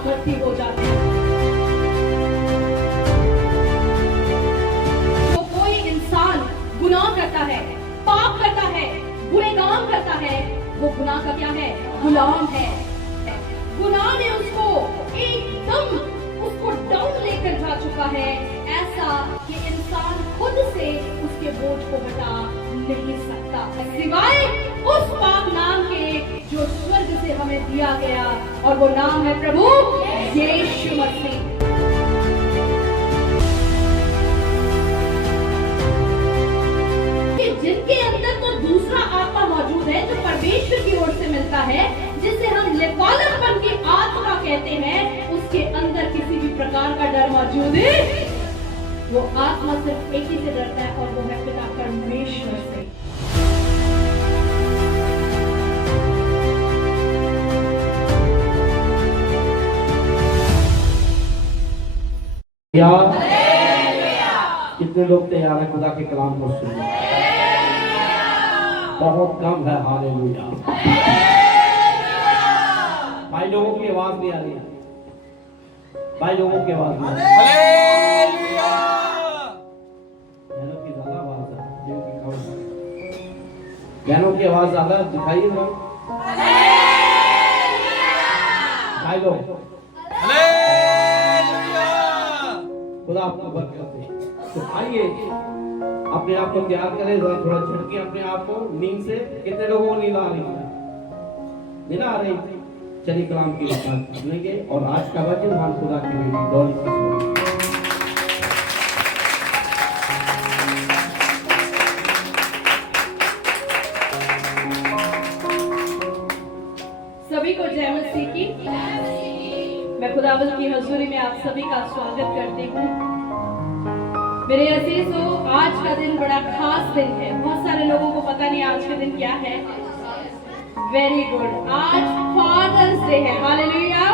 साथ भर्ती हो जाते हैं। जो कोई इंसान गुनाह करता है, पाप करता है, बुरे काम करता है, वो गुनाह का क्या है? गुलाम है। गुनाह ने उसको एकदम उसको डाउन लेकर जा चुका है, ऐसा कि इंसान खुद से उसके बोझ को हटा नहीं सकता, सिवाय उस पाक नाम के जो स्वर्ग से हमें दिया गया, और वो नाम है प्रभु यीशु मसीह। जिनके अंदर तो दूसरा आत्मा मौजूद है जो परमेश्वर की ओर से मिलता है, जिसे हम लेपालकपन की आत्मा कहते हैं, उसके अंदर किसी भी प्रकार का डर मौजूद है। वो आत्मा सिर्फ एक ही से डरता है, और वो है पिता परमेश्वर से। कितने लोग तैयार हैं खुदा के कलाम को सुनने? बहुत कम है। हालेलुया। भाई लोगों की आवाज नहीं आ रही है, भाई लोगों की आवाज नहीं। हालेलुया। बहनों की ज्यादा आवाज है, बहनों की आवाज ज्यादा दिखाई ना। भाई लोग खुदा आपको बरकत दे। तो आइए अपने आप को तैयार करें, थोड़ा झटके अपने आप को नींद से। कितने लोगों को नींद आ रही है? नींद आ रही? चलिए कलाम की बात सुनेंगे, और आज का वचन हम खुदा की बेटी डॉली की सुनेंगे। सभी को जय मसीह की। मैं खुदावंद की हजूरी में आप सभी का स्वागत करती हूँ। मेरे अजीजों, आज का दिन बड़ा खास दिन है। बहुत सारे लोगों को पता नहीं आज का दिन क्या है। वेरी गुड, आज फादर्स डे है। हालेलुया।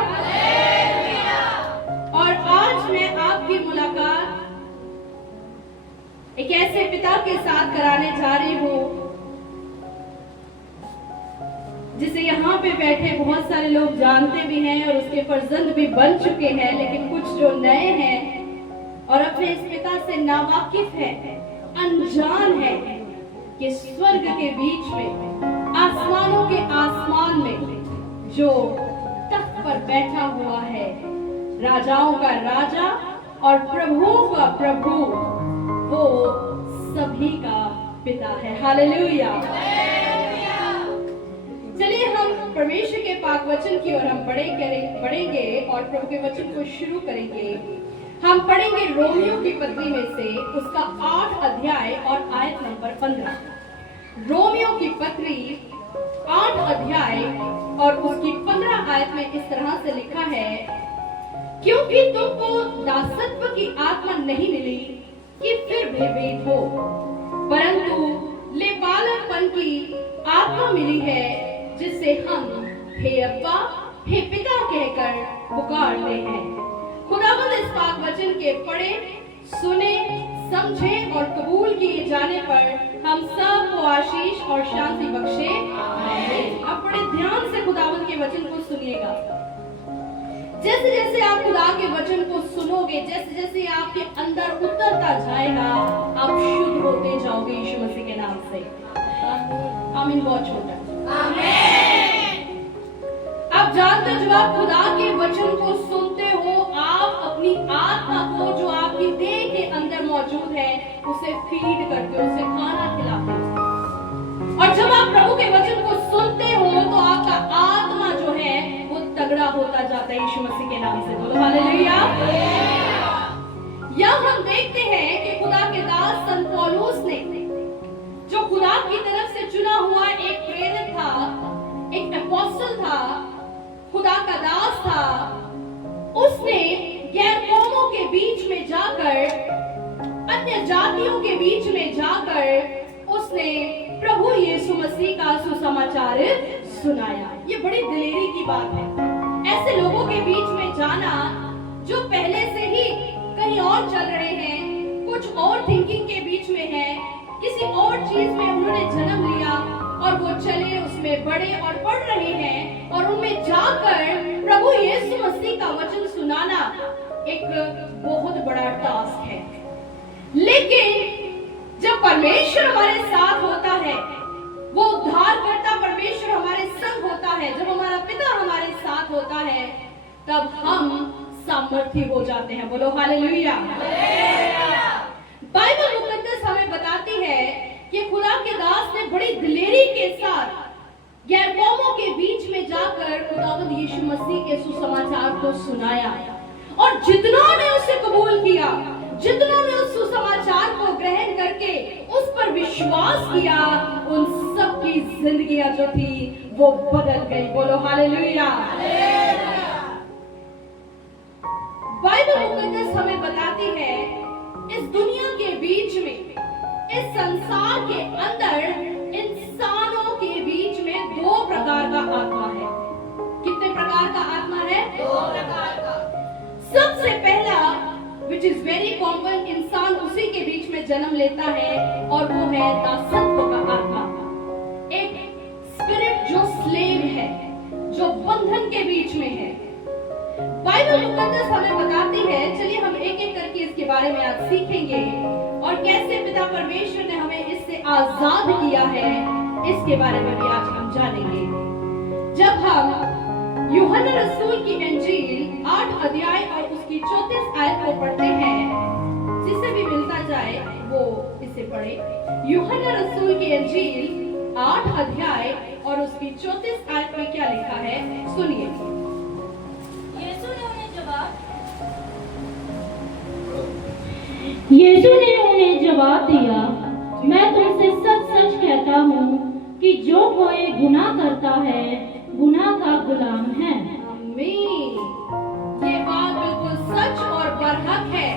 और आज मैं आपकी मुलाकात एक ऐसे पिता के साथ कराने जा रही हूँ जिसे यहाँ पे बैठे बहुत सारे लोग जानते भी हैं और उसके फर्जंद भी बन चुके हैं, लेकिन कुछ जो नए हैं और अपने इस पिता से नावाकिफ है, अनजान है कि स्वर्ग के बीच में, आसमानों के आसमान में जो तख्त पर बैठा हुआ है, राजाओं का राजा और प्रभुओं का प्रभु, वो सभी का पिता है। हालेलुया। चलिए हम परमेश्वर के पाक वचन की ओर हम बढ़ेंगे और प्रभु के वचन को शुरू करेंगे। हम पढ़ेंगे रोमियो की पत्री में से उसका 8 अध्याय और आयत नंबर 15। रोमियो की पत्री 8 अध्याय और उसकी 15 आयत में इस तरह से लिखा है, क्योंकि तुमको दासत्व की आत्मा नहीं मिली कि फिर भयभीत हो, परंतु लेपालकपन की आत्मा मिली है, जिससे हम हे अब्बा, हे पिता कहकर पुकारते हैं। खुदावंद इस पाक वचन के पढ़े, सुने, समझे और कबूल किए जाने पर हम सब को आशीष और शांति बख्शे। अब बड़े ध्यान से खुदावंद के वचन को सुनिएगा। जैसे जैसे आप खुदा के वचन को सुनोगे, जैसे जैसे आपके अंदर उतरता जाएगा, आप शुद्ध होते जाओगे यीशु मसीह के नाम से। आमीन। बहुत छोटा। आप जानते हो, जब आप खुदा के वचन को सुनते हो, आप अपनी आत्मा को जो आपकी देह के अंदर मौजूद है उसे फीड करते हो, उसे खाना खिलाते हो। और जब आप प्रभु के वचन को सुनते हो तो आपका आत्मा जो है वो तगड़ा होता जाता है यीशु मसीह के नाम से। बोलो हालेलुया। यह हम देखते हैं कि खुदा के दास संत पौलुस ने, जो खुदा की तरफ से चुना हुआ एक प्रेरित था, एक एपोस्टल था, खुदा का दास था, उसने गैर कौमों के बीच में जाकर, अन्य जातियों के बीच में जाकर उसने प्रभु यीशु मसीह का सुसमाचार सुनाया। ये बड़ी दिलेरी की बात है, ऐसे लोगों के बीच में जाना जो पहले से ही कहीं और चल रहे हैं, कुछ और थिंकिंग के बीच में है, किसी और चीज में उन्होंने जन्म लिया और वो चले उसमें में बड़े और पढ़ रहे हैं और उनमें जाकर प्रभु यीशु मसीह का वचन सुनाना एक बहुत बड़ा टास्क है। लेकिन जब परमेश्वर हमारे साथ होता है, वो उद्धार करता परमेश्वर हमारे संग होता है, जब हमारा पिता हमारे साथ होता है, तब हम सामर्थ्य हो जाते हैं। बोलो हालेलुया। बाइबल मुकद्दस हमें बताती है कि खुदा के दास ने बड़ी दिलेरी के साथ गैर कौमों के बीच में जाकर खुदावंद यीशु मसीह के सुसमाचार को सुनाया, और जितनों ने उसे कबूल किया, जितनों ने उस सुसमाचार को ग्रहण करके उस पर विश्वास किया, उन सब की जिंदगियां जो थी वो बदल गई। बोलो हालेलुया। बाइबल मुकद्दस हमें बताती है इस दुनिया के बीच में, इस संसार के अंदर इंसानों के बीच में दो प्रकार का आत्मा है। कितने प्रकार का आत्मा है? दो प्रकार का। सबसे पहला which is very common, इंसान उसी के बीच में जन्म लेता है और वो है दासत्व का आत्मा। एक स्पिरिट जो स्लेव है, जो बंधन के बीच में है। बाइबल मुकद्दस हमें बताती है, चलिए हम एक एक करके इसके बारे में आज सीखेंगे और कैसे पिता परमेश्वर ने हमें इससे आजाद किया है, इसके बारे में भी आज हम जानेंगे। जब हम यूहन्ना रसूल की इंजील 8 अध्याय और उसकी 34 आयत को पढ़ते हैं, जिसे भी मिलता जाए वो इसे पढ़े। यूहन्ना रसूल की इंजील 8 अध्याय और उसकी 34 आयत में क्या लिखा है, सुनिए। यीशु ने उन्हें जवाब दिया, मैं तुमसे सच सच कहता हूँ कि जो कोई गुनाह करता है गुनाह का गुलाम है। आमीन। ये बात बिल्कुल सच और बरहक है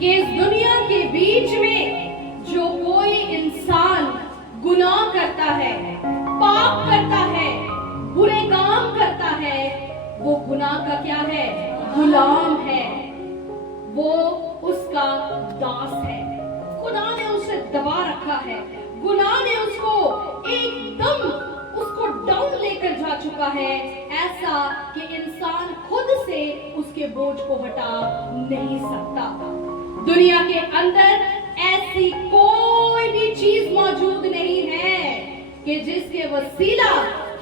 कि इस दुनिया के बीच में जो कोई इंसान गुनाह करता है, पाप करता है, बुरे काम करता है, वो गुनाह का क्या है? गुलाम है, वो उसका दास है। खुदा ने उसे दबा रखा है, गुनाह ने उसको एकदम उसको डाउन लेकर जा चुका है, ऐसा कि इंसान खुद से उसके बोझ को हटा नहीं सकता। दुनिया के अंदर ऐसी कोई भी चीज मौजूद नहीं है कि जिसके वसीला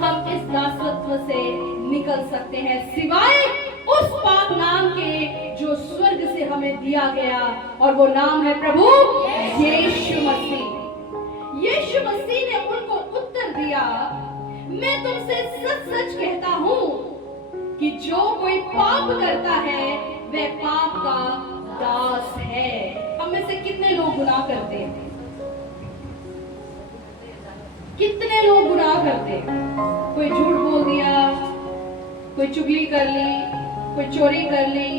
हम इस दासत्व से निकल सकते हैं, सिवाय उस पाक नाम के जो स्वर्ग से हमें दिया गया, और वो नाम है प्रभु यीशु मसीह। यीशु मसीह ने उनको उत्तर दिया, मैं तुमसे सच सच कहता हूँ कि जो कोई पाप करता है वह पाप का दास है। हम में से कितने लोग गुनाह करते हैं? कितने लोग गुनाह करते हैं? कोई झूठ बोल दिया, कोई चुगली कर ली, कोई चोरी कर ली।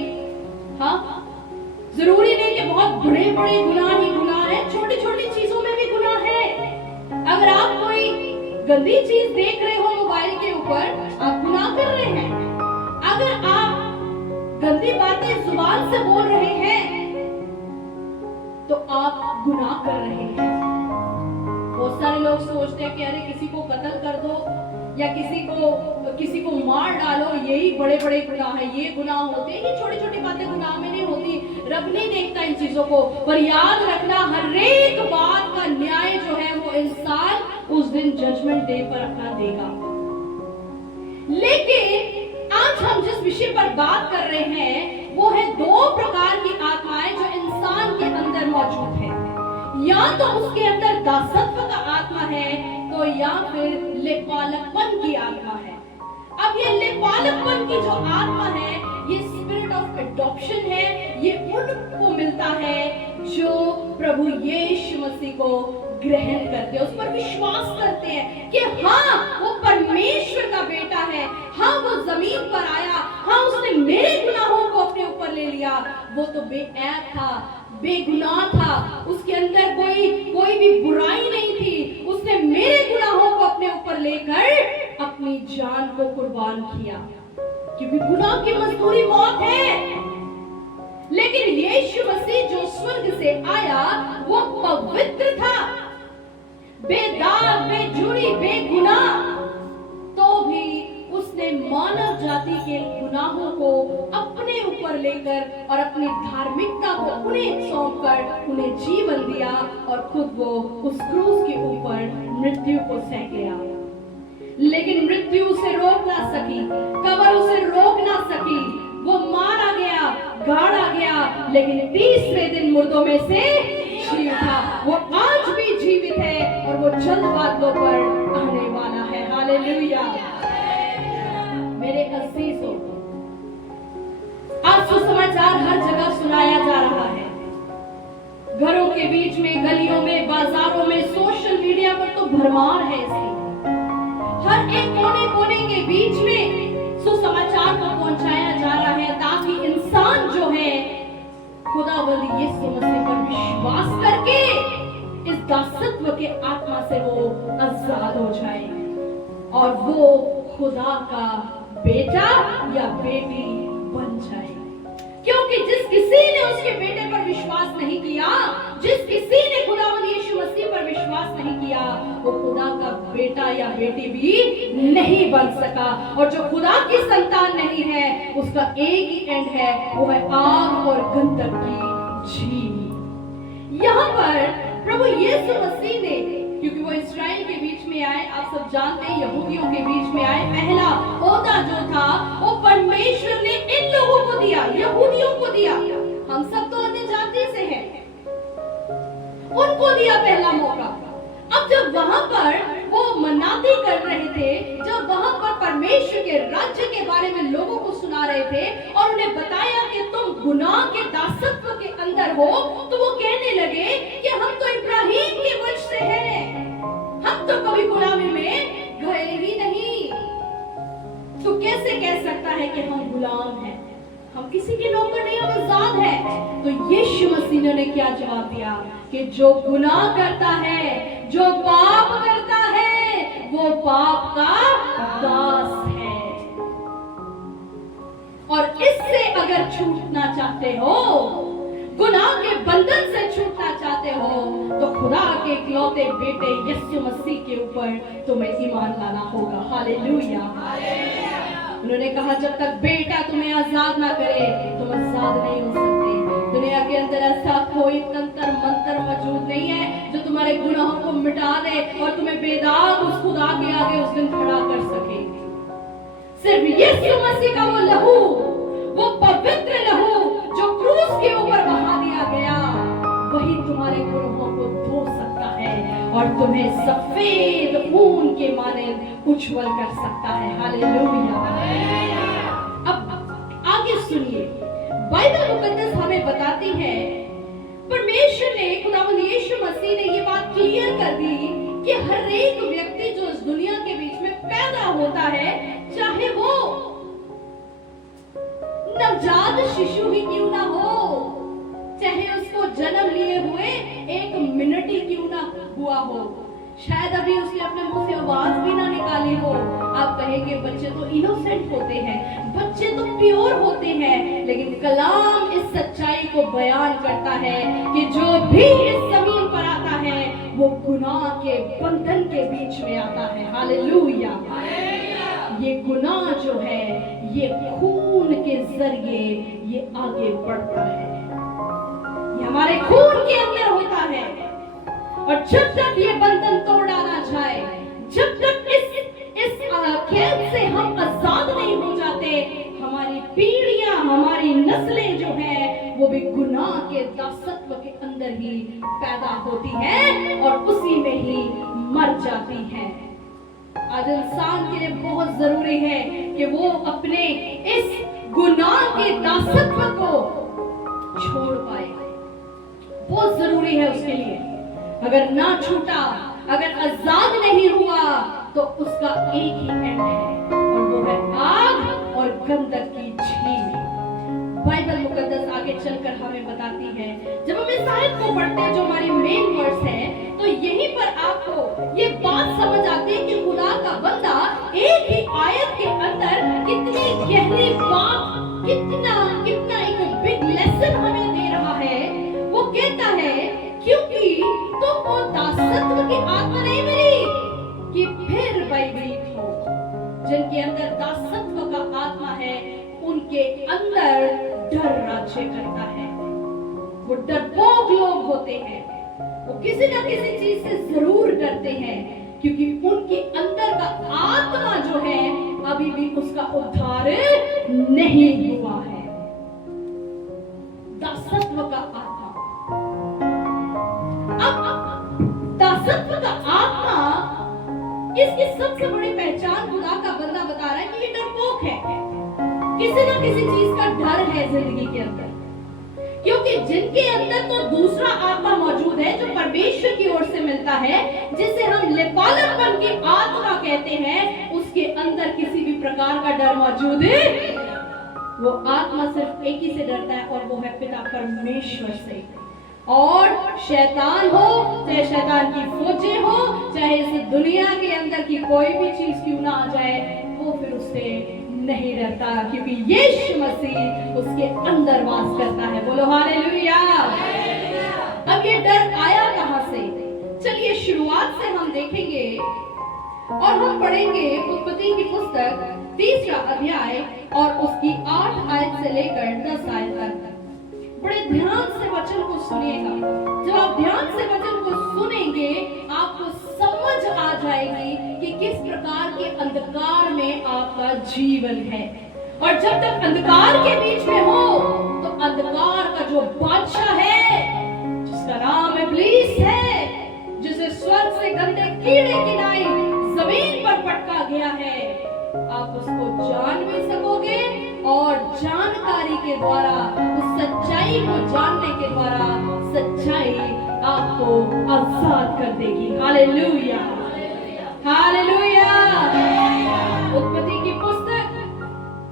हाँ, जरूरी नहीं कि बहुत बड़े बड़े गुनाह ही गुनाह है, छोटी छोटी चीजों में भी गुनाह है। अगर आप कोई गंदी चीज देख रहे हो मोबाइल के ऊपर, आप गुनाह कर रहे हैं। अगर आप गंदी बातें जुबान से बोल रहे हैं तो आप गुनाह कर रहे हैं। बहुत सारे लोग सोचते हैं कि अरे किसी को कत्ल कर दो या किसी को मार डालो, यही बड़े बड़े गुनाह है, ये गुनाह होते हैं। ये छोटी छोटी बातें गुनाह में नहीं होती, रब नहीं देखता इन चीजों को। पर याद रखना, हर एक बात का न्याय जो है वो इंसान उस दिन जजमेंट डे पर अपना देगा। लेकिन आज हम जिस विषय पर बात कर रहे हैं वो है दो प्रकार की आत्माएं जो इंसान के अंदर मौजूद है। या तो उसके अंदर दासत्व का आत्मा है, तो या फिर लेपालकपन की आत्मा है। अब ये लेपालकपन की जो आत्मा है, ये स्पिरिट ऑफ एडॉप्शन है, ये उनको मिलता है जो प्रभु यीशु मसीह को ग्रहण करते हैं, उस पर विश्वास करते हैं कि हाँ वो परमेश्वर का बेटा है, हाँ वो जमीन पर आया, हाँ उसने मेरे गुनाहों को अपने ऊपर ले लिया। वो तो बेऐब था, बेगुनाह था, उसके अंदर कोई भी बुराई नहीं थी, उसने मेरे गुनाहों को अपने ऊपर लेकर अपनी जान को कुर्बान किया, क्योंकि गुनाह की मजदूरी मौत है। लेकिन यीशु मसीह जो स्वर्ग से आया वो पवित्र था, बेदाग, बेजुरी, बेगुनाह, ऊपर लेकर और अपनी धार्मिकता को उन्हें सौंपकर उन्हें जीवन दिया और खुद वो उस क्रूस के ऊपर मृत्यु को सह गया। लेकिन मृत्यु उसे रोक ना सकी, कब्र उसे रोक ना सकी। वो मारा गया, गाड़ा गया, लेकिन तीसरे दिन मुर्दों में से जी उठा। वो आज भी जीवित है और वो जल्द बादलों पर आने वाला है। हालेलुया। मेरे अजीजों, आज सुसमाचार हर जगह सुनाया जा रहा है, घरों के बीच में, गलियों में, बाजारों में, सोशल मीडिया पर तो भरमार है इसकी। हर एक कोने कोने के बीच में सुसमाचार को पहुंचाया जा रहा है ताकि इंसान जो है खुदावंद यीशु मसीह पर विश्वास करके इस दासत्व के आत्मा से वो आजाद हो जाए और वो खुदा का बेटा या बेटी बन जाए। क्योंकि जिस किसी ने उसके बेटे पर विश्वास नहीं किया, जिस किसी ने खुदावंद यीशु मसीह पर विश्वास नहीं किया, वो खुदा का बेटा या बेटी भी नहीं बन सका। और जो खुदा की संतान नहीं है, उसका एक ही एंड है, वो है आग और गंधक की झील। यहाँ पर प्रभु यीशु मसीह ने, क्योंकि वो इस्राएल के बीच में आए, आप सब जानते हैं यहूदियों के बीच में आए, पहला ओहदा जो था वो परमेश्वर ने इन लोगों को दिया, यहूदियों को दिया। हम सब तो अन्य जाति से हैं, उनको दिया पहला मौका। अब जब वहां पर वो मनाती कर रहे थे, जब वहां पर परमेश्वर के राज्य के बारे में लोगों को सुना रहे थे और उन्हें बताया कि तुम गुनाह के दासत्व के अंदर हो, तो वो कहने लगे कि हम तो इब्राहिम के वंश से हैं, हम तो कभी गुलामी में गए ही नहीं। तो कैसे कह सकता है कि हम गुलाम हैं? हम किसी के नौकर नहीं, हम आजाद हैं। तो यीशु मसीह ने क्या जवाब दिया कि जो गुनाह करता है, जो पाप करता है, वो पाप का दास है। और इससे अगर छूटना चाहते हो, गुनाह के बंधन से छूटना चाहते हो, तो खुदा के इकलौते बेटे यीशु मसीह के ऊपर तुम्हें ईमान लाना होगा। हालेलुया। उन्होंने कहा जब तक बेटा तुम्हें आजाद ना करे, तुम आजाद नहीं हो सकते। दुनिया के अंदर ऐसा कोई तंत्र मंत्र मौजूद नहीं है जो तुम्हारे गुनाहों को मिटा दे और तुम्हें बेदाग उस खुदा के आगे उस दिन खड़ा कर सके। सिर्फ यीशु मसीह का वो लहू, वो पवित्र लहू जो क्रूस के ऊपर बहा दिया गया, वही तुम्हारे गुनाहों को धो सकता है और तुम्हें सफेद ऊन के माने उज्जवल कर सकता है। हालेलुया। अब आगे सुनिए, बाइबल मुकद्दस हमें बताती है, परमेश्वर ने, खुदावंद यीशु मसीह ने ये बात क्लियर कर दी कि हर एक व्यक्ति जो इस दुनिया के बीच में पैदा होता है, चाहे वो नवजात शिशु ही क्यों ना हो, चाहे उसको जन्म लिए हुए 1 मिनट ही क्यों ना हुआ हो, शायद अभी उसने अपने मुंह से आवाज भी ना निकाली हो, आप कहेंगे बच्चे तो इनोसेंट होते हैं, बच्चे तो प्योर होते हैं, लेकिन कलाम इस सच्चाई को बयान करता है कि जो भी इस जमीन पर आता है वो गुनाह के बंधन के बीच में आता है। हालेलुया। ये गुनाह जो है ये खून के जरिए ये आगे बढ़ता है, ये हमारे खून के अंदर होता है। और जब तक ये बंधन तोड़ा ना जाए, जब तक इस कैद से हम आजाद नहीं हो जाते, हमारी पीढ़ियां, हमारी नस्लें जो है वो भी गुनाह के दासत्व के अंदर ही पैदा होती हैं और उसी में ही मर जाती हैं। आज इंसान के लिए बहुत जरूरी है कि वो अपने इस गुनाह के दासत्व को छोड़ पाए, बहुत जरूरी है उसके लिए। अगर ना छूटा, अगर आजाद नहीं हुआ, तो उसका एक ही एंड है और वो है आग और गंधक की झील। बाइबल मुकद्दस आगे चलकर हमें बताती है, जब हम इस आयत को पढ़ते हैं जो हमारी मेन वर्स है, तो यहीं पर आपको ये बात समझ आती है कि खुदा का बंदा एक ही आयत के अंदर कितनी गहरी बात, कितना एक बिग लेसन हमें दे रहा है। वो कहता है क्योंकि तुमको दासत्व की आत्मा नहीं मिली कि फिर भयभीत हो। जिनके अंदर दासत्व का आत्मा है उनके अंदर डर राज्य करता है। वो डरपोक लोग होते हैं, वो किसी ना किसी चीज से जरूर डरते हैं, क्योंकि उनके अंदर का आत्मा जो है अभी भी उसका उद्धार नहीं हुआ है। दासत्व का आत्मा, अब दासत्व का आत्मा, इसकी सबसे बड़ी पहचान खुदा का बंदा बता रहा है कि ये डरपोक है, किसी ना किसी चीज का डर है जिंदगी के अंदर। क्योंकि जिनके अंदर तो दूसरा आत्मा मौजूद है जो परमेश्वर की ओर से मिलता है, जिसे हम लेपालकपन की आत्मा कहते हैं, उसके अंदर किसी भी प्रकार का डर मौजूद है। वो आत्मा सिर्फ एक ही से डरता है, और वो है पिता परमेश्वर से। और शैतान हो, चाहे शैतान की फौजें हो, चाहे इस दुनिया के अंदर की कोई भी चीज क्यों ना आ जाए, वो फिर उससे नहीं डरता, क्योंकि यीशु मसीह उसके अंदर वास करता है। बोलो हालेलुया। अब ये डर आया कहां से? चलिए शुरुआत से हम देखेंगे और हम पढ़ेंगे उत्पत्ति की पुस्तक 3 अध्याय और उसकी 8 आयत से लेकर 10 आयत तक। बड़े ध्यान से वचन को सुनिएगा। जब आप ध्यान से वचन को सुनेंगे, आपको समझ आ जाएगी कि किस प्रकार के अंधकार में आपका जीवन है। और जब तक अंधकार के बीच में हो, तो अंधकार का जो बादशाह है, जिसका नाम इब्लीस है, जिसे स्वर्ग से गंदे कीड़े गिनाई जमीन पर पटका गया है, आप उसको जान भी सकोगे, और जानकारी के द्वारा, उस सच्चाई को जानने के द्वारा, सच्चाई आपको आजाद कर देगी। Hallelujah, hallelujah. उत्पत्ति की पुस्तक,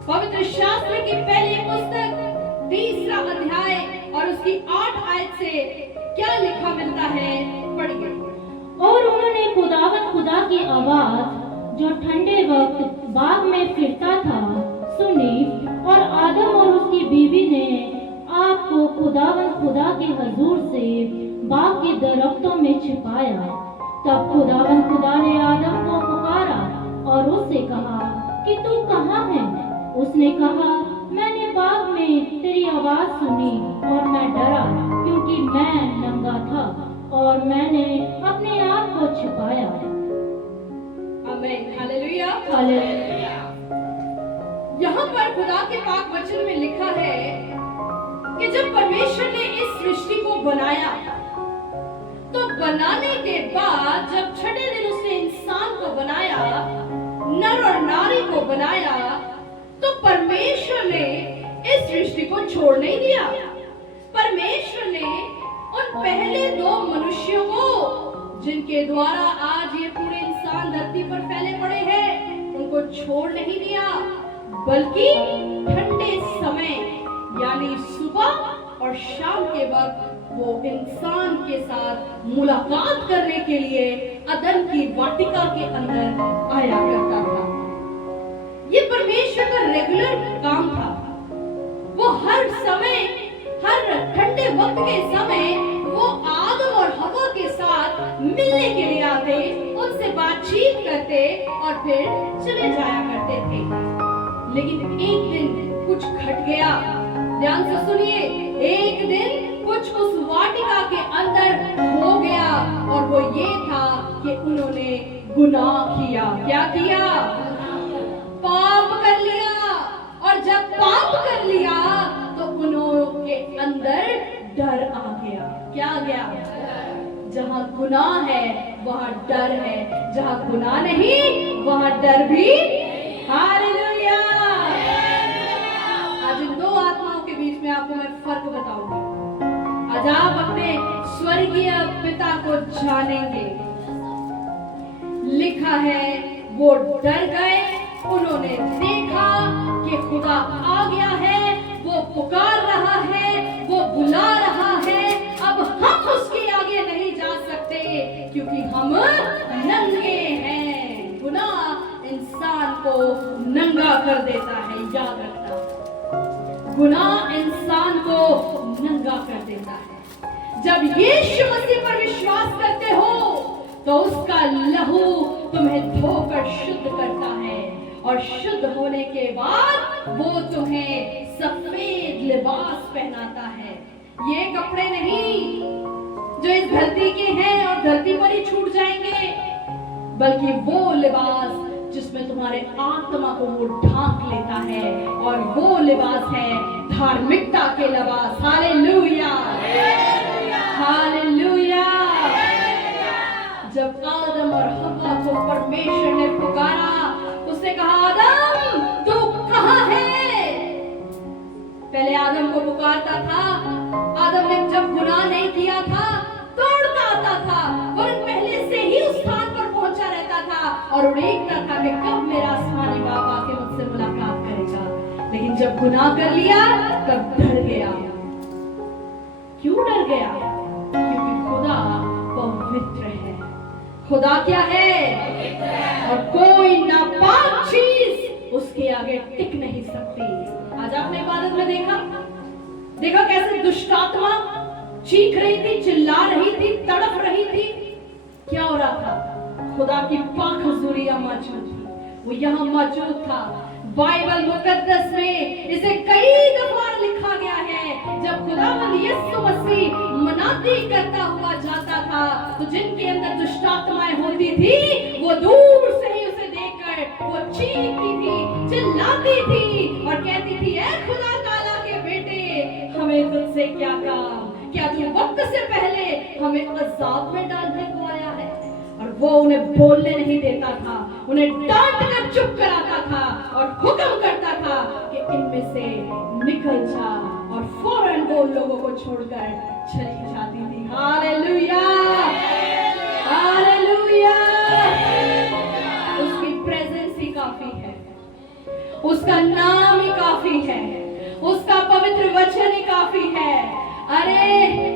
पवित्र शास्त्र की पहली पुस्तक 3 अध्याय और उसकी 8 आयत से क्या लिखा मिलता है, पढ़िए। और उन्होंने खुदा की आवाज जो ठंडे वक्त बाग में फिरता था सुनी, और आदम और उसकी बीवी ने आपको खुदा के हजूर से बाग के दरख्तों में छिपाया। तब खुदा ने आदम को पुकारा और उससे कहा कि तू कहाँ है? उसने कहा, मैंने बाग में तेरी आवाज सुनी और मैं डरा, क्योंकि मैं नंगा था और मैंने अपने आप को छिपाया। आमीन, हालेलुया, हालेलुया। यहाँ पर खुदा के पाक वचन में लिखा है कि जब परमेश्वर ने इस सृष्टि को बनाया, तो बनाने के बाद जब छठे दिन उसने इंसान को बनाया, नर और नारी को बनाया, तो परमेश्वर ने इस सृष्टि को छोड़ नहीं दिया। परमेश्वर ने उन पहले 2 मनुष्यों को, जिनके द्वारा आज ये पूरे इंसान धरती पर फैले पड़े हैं, उनको छोड़ नहीं दिया, बल्कि ठंडे समय यानी सुबह और शाम के वक्त वो इंसान के साथ मुलाकात करने के लिए अदन की वाटिका के अंदर आया करता था। ये परमेश्वर का रेगुलर काम था। वो हर समय, हर ठंडे वक्त के समय वो आदम और हवा के साथ मिलने के लिए आते, उनसे बातचीत करते और फिर चले जाया करते थे। लेकिन एक दिन कुछ घट गया। ध्यान से सुनिए, एक दिन कुछ उस वाटिका के अंदर हो गया, और वो ये था कि उन्होंने गुनाह किया। क्या किया? पाप कर लिया। और जब पाप कर लिया तो उन्होंने अंदर डर आ गया। क्या आ गया? जहां गुनाह है वहां डर है, जहां गुनाह नहीं वहां डर भी। हालेलुया। आज इन 2 आत्माओं के बीच में आपको मैं फर्क बताऊंगी। आज आप अपने स्वर्गीय पिता को जानेंगे। लिखा है वो डर गए, उन्होंने देखा कि खुदा आ गया है, वो पुकार रहा है, वो बुला रहा है। अब हम उसके आगे नहीं जा सकते क्योंकि हम नंगे हैं। गुनाह इंसान को नंगा कर देता है, याद रखना। गुनाह इंसान को नंगा कर देता है। जब यीशु मसीह पर विश्वास करते हो तो उसका लहू तुम्हें धोकर शुद्ध करता है, और शुद्ध होने के बाद वो तुम्हें सफेद लिबास पहनाता है। ये कपड़े नहीं जो इस धरती के हैं और धरती पर ही छूट जाएंगे, बल्कि वो लिबास जिसमें तुम्हारे आत्मा को वो ढांक लेता है, और वो लिबास है धार्मिकता के लिबास। Hallelujah, hallelujah. जब आदम और हव्वा को परमेश्वर ने पुकारा, उसने कहा आदम तू कहाँ है? पहले आदम को पुकारता था, आदम ने जब गुनाह नहीं किया था दौड़ता आता था, वरन पहले से ही उस स्थान पर पहुंचा रहता था और उड़ीकता था कि कब मेरा आसमानी बाप आके मुझसे मुलाकात करेगा। लेकिन जब गुनाह कर लिया तब डर गया। क्यों डर गया? क्योंकि खुदा पवित्र है। खुदा क्या है? और कोई नापाक चीज उसके आगे टिक नहीं सकती। आज आपने इबादत में देखा कैसे दुष्ट आत्मा चीख रही थी, चिल्ला रही थी, तड़प रही थी। क्या हो रहा था? खुदा की पाक हुजूरिया मौजूद थी, वो यहाँ मौजूद था। बाइबल मुकद्दस में इसे कई दफा लिखा गया है, जब खुदावंद यीशु मसीह मनाती करता हुआ जाता था तो जिनके अंदर दुष्ट आत्माएं होती थी वो दूर से ही उसे देखकर वो चीखती थी, चिल्लाती थी और कहती थी, ऐ खुदा ताला के बेटे, हमें तुझसे क्या काम? क्या तू वक्त से पहले हमें अजाब में डालने को आया है? और वो उन्हें बोलने नहीं देता था, उन्हें डांट कर चुप कराता था और हुक्म करता था कि इनमें से निकल जा, और फौरन वो लोगों को छोड़कर चली जाती थी। Hallelujah, hallelujah. उसकी प्रेजेंस ही काफी है, उसका नाम ही काफी है, उसका पवित्र वचन ही काफी है। अरे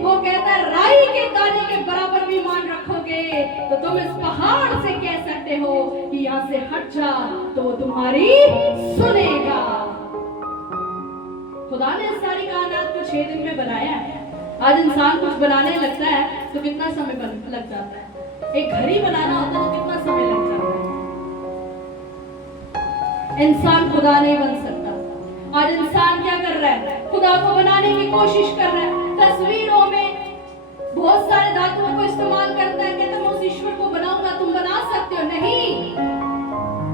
वो कहता है, राई के दाने के बराबर भी मान रखोगे तो तुम इस पहाड़ से कह सकते हो कि यहाँ से हट जा, तो वो तुम्हारी सुनेगा। खुदा ने सारी कायनात को 6 दिन में बनाया है। आज इंसान कुछ बनाने लगता है तो कितना समय लग जाता है? एक घड़ी बनाना होता है तो कितना समय लग जाता है? इंसान खुदा नहीं बन सकता। आज इंसान क्या कर रहा है? खुदा को बनाने की कोशिश कर रहा है। तस्वीरों में बहुत सारे धातुओं को इस्तेमाल करता है, कहता है मैं उस ईश्वर को बनाऊंगा, तुम बना सकते हो? नहीं।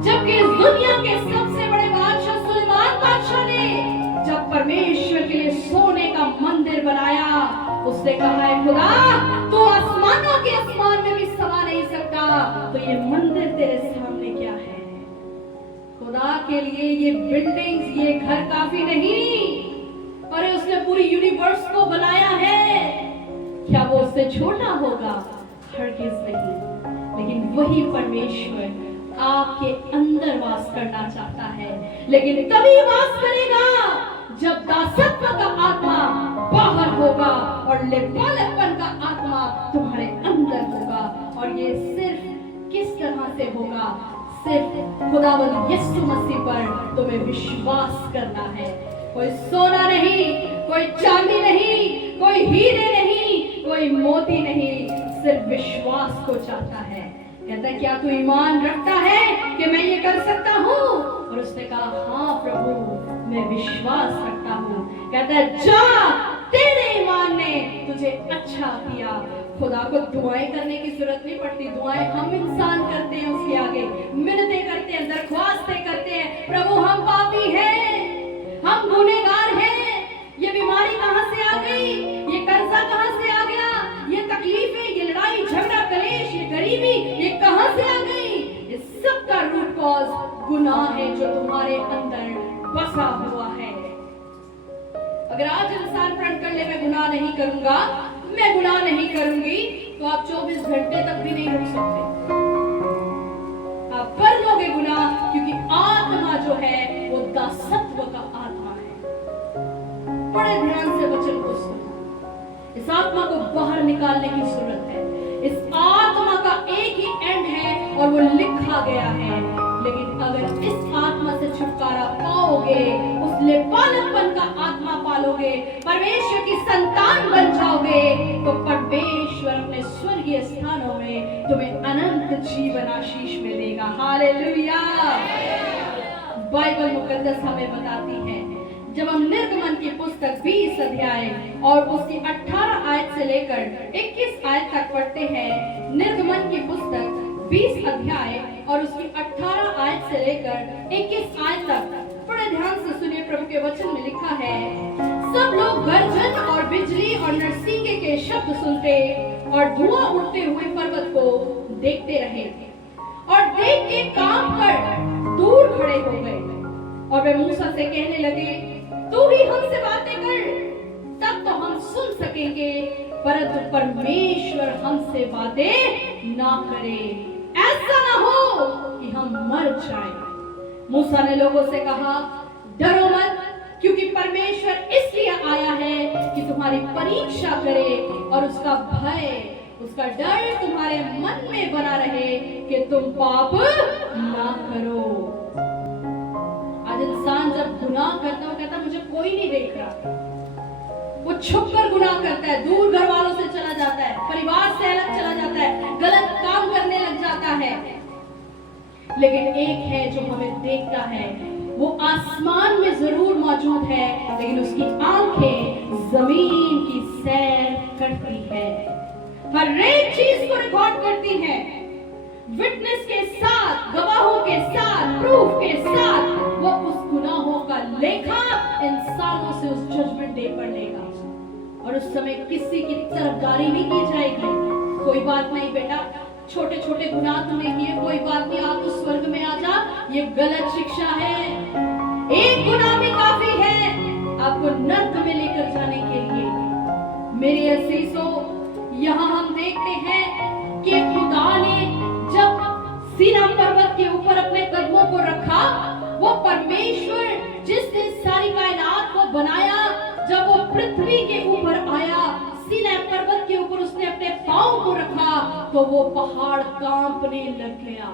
जबकि इस दुनिया के सबसे बड़े बादशाह सुलेमान बादशाह ने जब परमेश्वर के लिए सोने का मंदिर बनाया, उसने कहा है खुदा तू आसमानों के आसमान में भी समा नहीं सकता, तो ये मंदिर तेरे सामने क्या है? खुदा के लिए ये बिल्डिंग्स, ये घर काफी नहीं, और उसने पूरी यूनिवर्स को बनाया है। क्या वो उससे छोटा होगा? हरगिज नहीं। लेकिन वही परमेश्वर आपके अंदर वास करना चाहता है, लेकिन तभी वास करेगा जब दासत्व का आत्मा बाहर होगा और लेपालकपन का आत्मा तुम्हारे अंदर होगा। और ये सिर्फ किस तरह से होगा? सिर्फ खुदावंद यीशु मसीह पर तुम्हें विश्वास करना है। कोई सोना नहीं, कोई चांदी नहीं, कोई हीरे नहीं, कोई मोती नहीं, सिर्फ विश्वास को चाहता है। कहता है क्या तू ईमान रखता है कि मैं ये कर सकता हूँ? और उसने कहा हाँ प्रभु मैं विश्वास रखता हूँ। कहता है जा, तेरे ईमान ने तुझे अच्छा किया। खुदा को दुआएं करने की जरूरत नहीं पड़ती। दुआएं हम इंसान करते हैं, उसके आगे मिन्नतें करते हैं, दरख्वास्तें करते हैं, प्रभु हम पापी हैं, हम गुनहगार हैं, ये बीमारी कहां से आ गई, ये कर्जा कहां से आ गया, ये तकलीफें, ये लड़ाई झगड़ा कलेश, ये गरीबी, ये कहां से आ गई? ये सब का रूट कॉज गुनाह है जो तुम्हारे अंदर बसा हुआ है। अगर आज इंसान प्रण कर ले मैं गुनाह नहीं करूंगा, मैं गुनाह नहीं करूंगी, तो आप 24 घंटे तक भी नहीं रुक सकते। आप कर लोगे गुनाह, क्योंकि आत्मा जो है वो दासत्व का आत्मा है। बड़े ध्यान से वचन को सुनो। इस आत्मा को बाहर निकालने की जरूरत है। इस आत्मा का एक ही एंड है और वो लिखा गया है। लेकिन अगर इस आत्मा से छुटकारा पाओगे, उस लेपालकपन का आत्मा पालोगे, परमेश्वर की संतान बन जाओगे, तो परमेश्वर अपने स्वर्गीय स्थानों में तुम्हें अनंत जीवन आशीष में देगा। हालेलुया। बाइबल मुकद्दस हमें बताती है। जब हम निर्गमन की पुस्तक 20 अध्याय और उसकी 18 आयत से लेकर 21 आयत तक पढ़ते हैं, निर्गमन की पुस्तक 20 अध्याय और उसकी 18 आयत से लेकर 21 आयत तक बड़े ध्यान से सुनिए। प्रभु के वचन में लिखा है, सब लोग गर्जन और बिजली और नरसिंगे के शब्द सुनते और धुआं उठते हुए पर्वत को देखते रहे और देख के कांप कर दूर खड़े हो गए। और वे मूसा से कहने लगे, तू ही हमसे बातें कर, तब तो हम सुन सकेंगे, परंतु परमेश्वर हमसे बातें ना करे, ऐसा ना हो कि हम मर जाएं। मूसा ने लोगों से कहा, डरो मत, क्योंकि परमेश्वर इसलिए आया है कि तुम्हारी परीक्षा करे और उसका भय, उसका डर तुम्हारे मन में बना रहे कि तुम पाप ना करो। आज इंसान जब गुनाह करता है, वो कहता है मुझे कोई नहीं देख रहा, वो छुपकर गुनाह करता है, दूर घर वालों से चला जाता है, परिवार से अलग चला जाता है, गलत काम करने लग जाता है। लेकिन एक है जो हमें देखता है, वो आसमान में जरूर मौजूद है, लेकिन उसकी आंखें जमीन की सैर करती है, हर एक चीज को रिकॉर्ड करती है, विटनेस के साथ, गवाहों के साथ, प्रूफ के साथ वो उस गुनाहों का लेखा इंसानों से उस जजमेंट डे पर लेगा। और उस समय किसी की तरफदारी नहीं की जाएगी। कोई बात नहीं बेटा, छोटे छोटे गुनाह तूने किए, कोई बात नहीं, आप तो स्वर्ग में आ जा, ये गलत शिक्षा है। एक गुनाह भी काफी है आपको नर्क में लेकर जाने के लिए। मेरे अजीजों, यहाँ हम देखते हैं कि खुदा ने जब सीना पर्वत के ऊपर अपने कदमों को रखा, वो परमेश्वर जिसने सारी कायनात को बनाया, जब वो पृथ्वी के ऊपर आया, सीना पर्वत के ऊपर उसने अपने पांव को रखा, तो वो पहाड़ कांपने लग गया।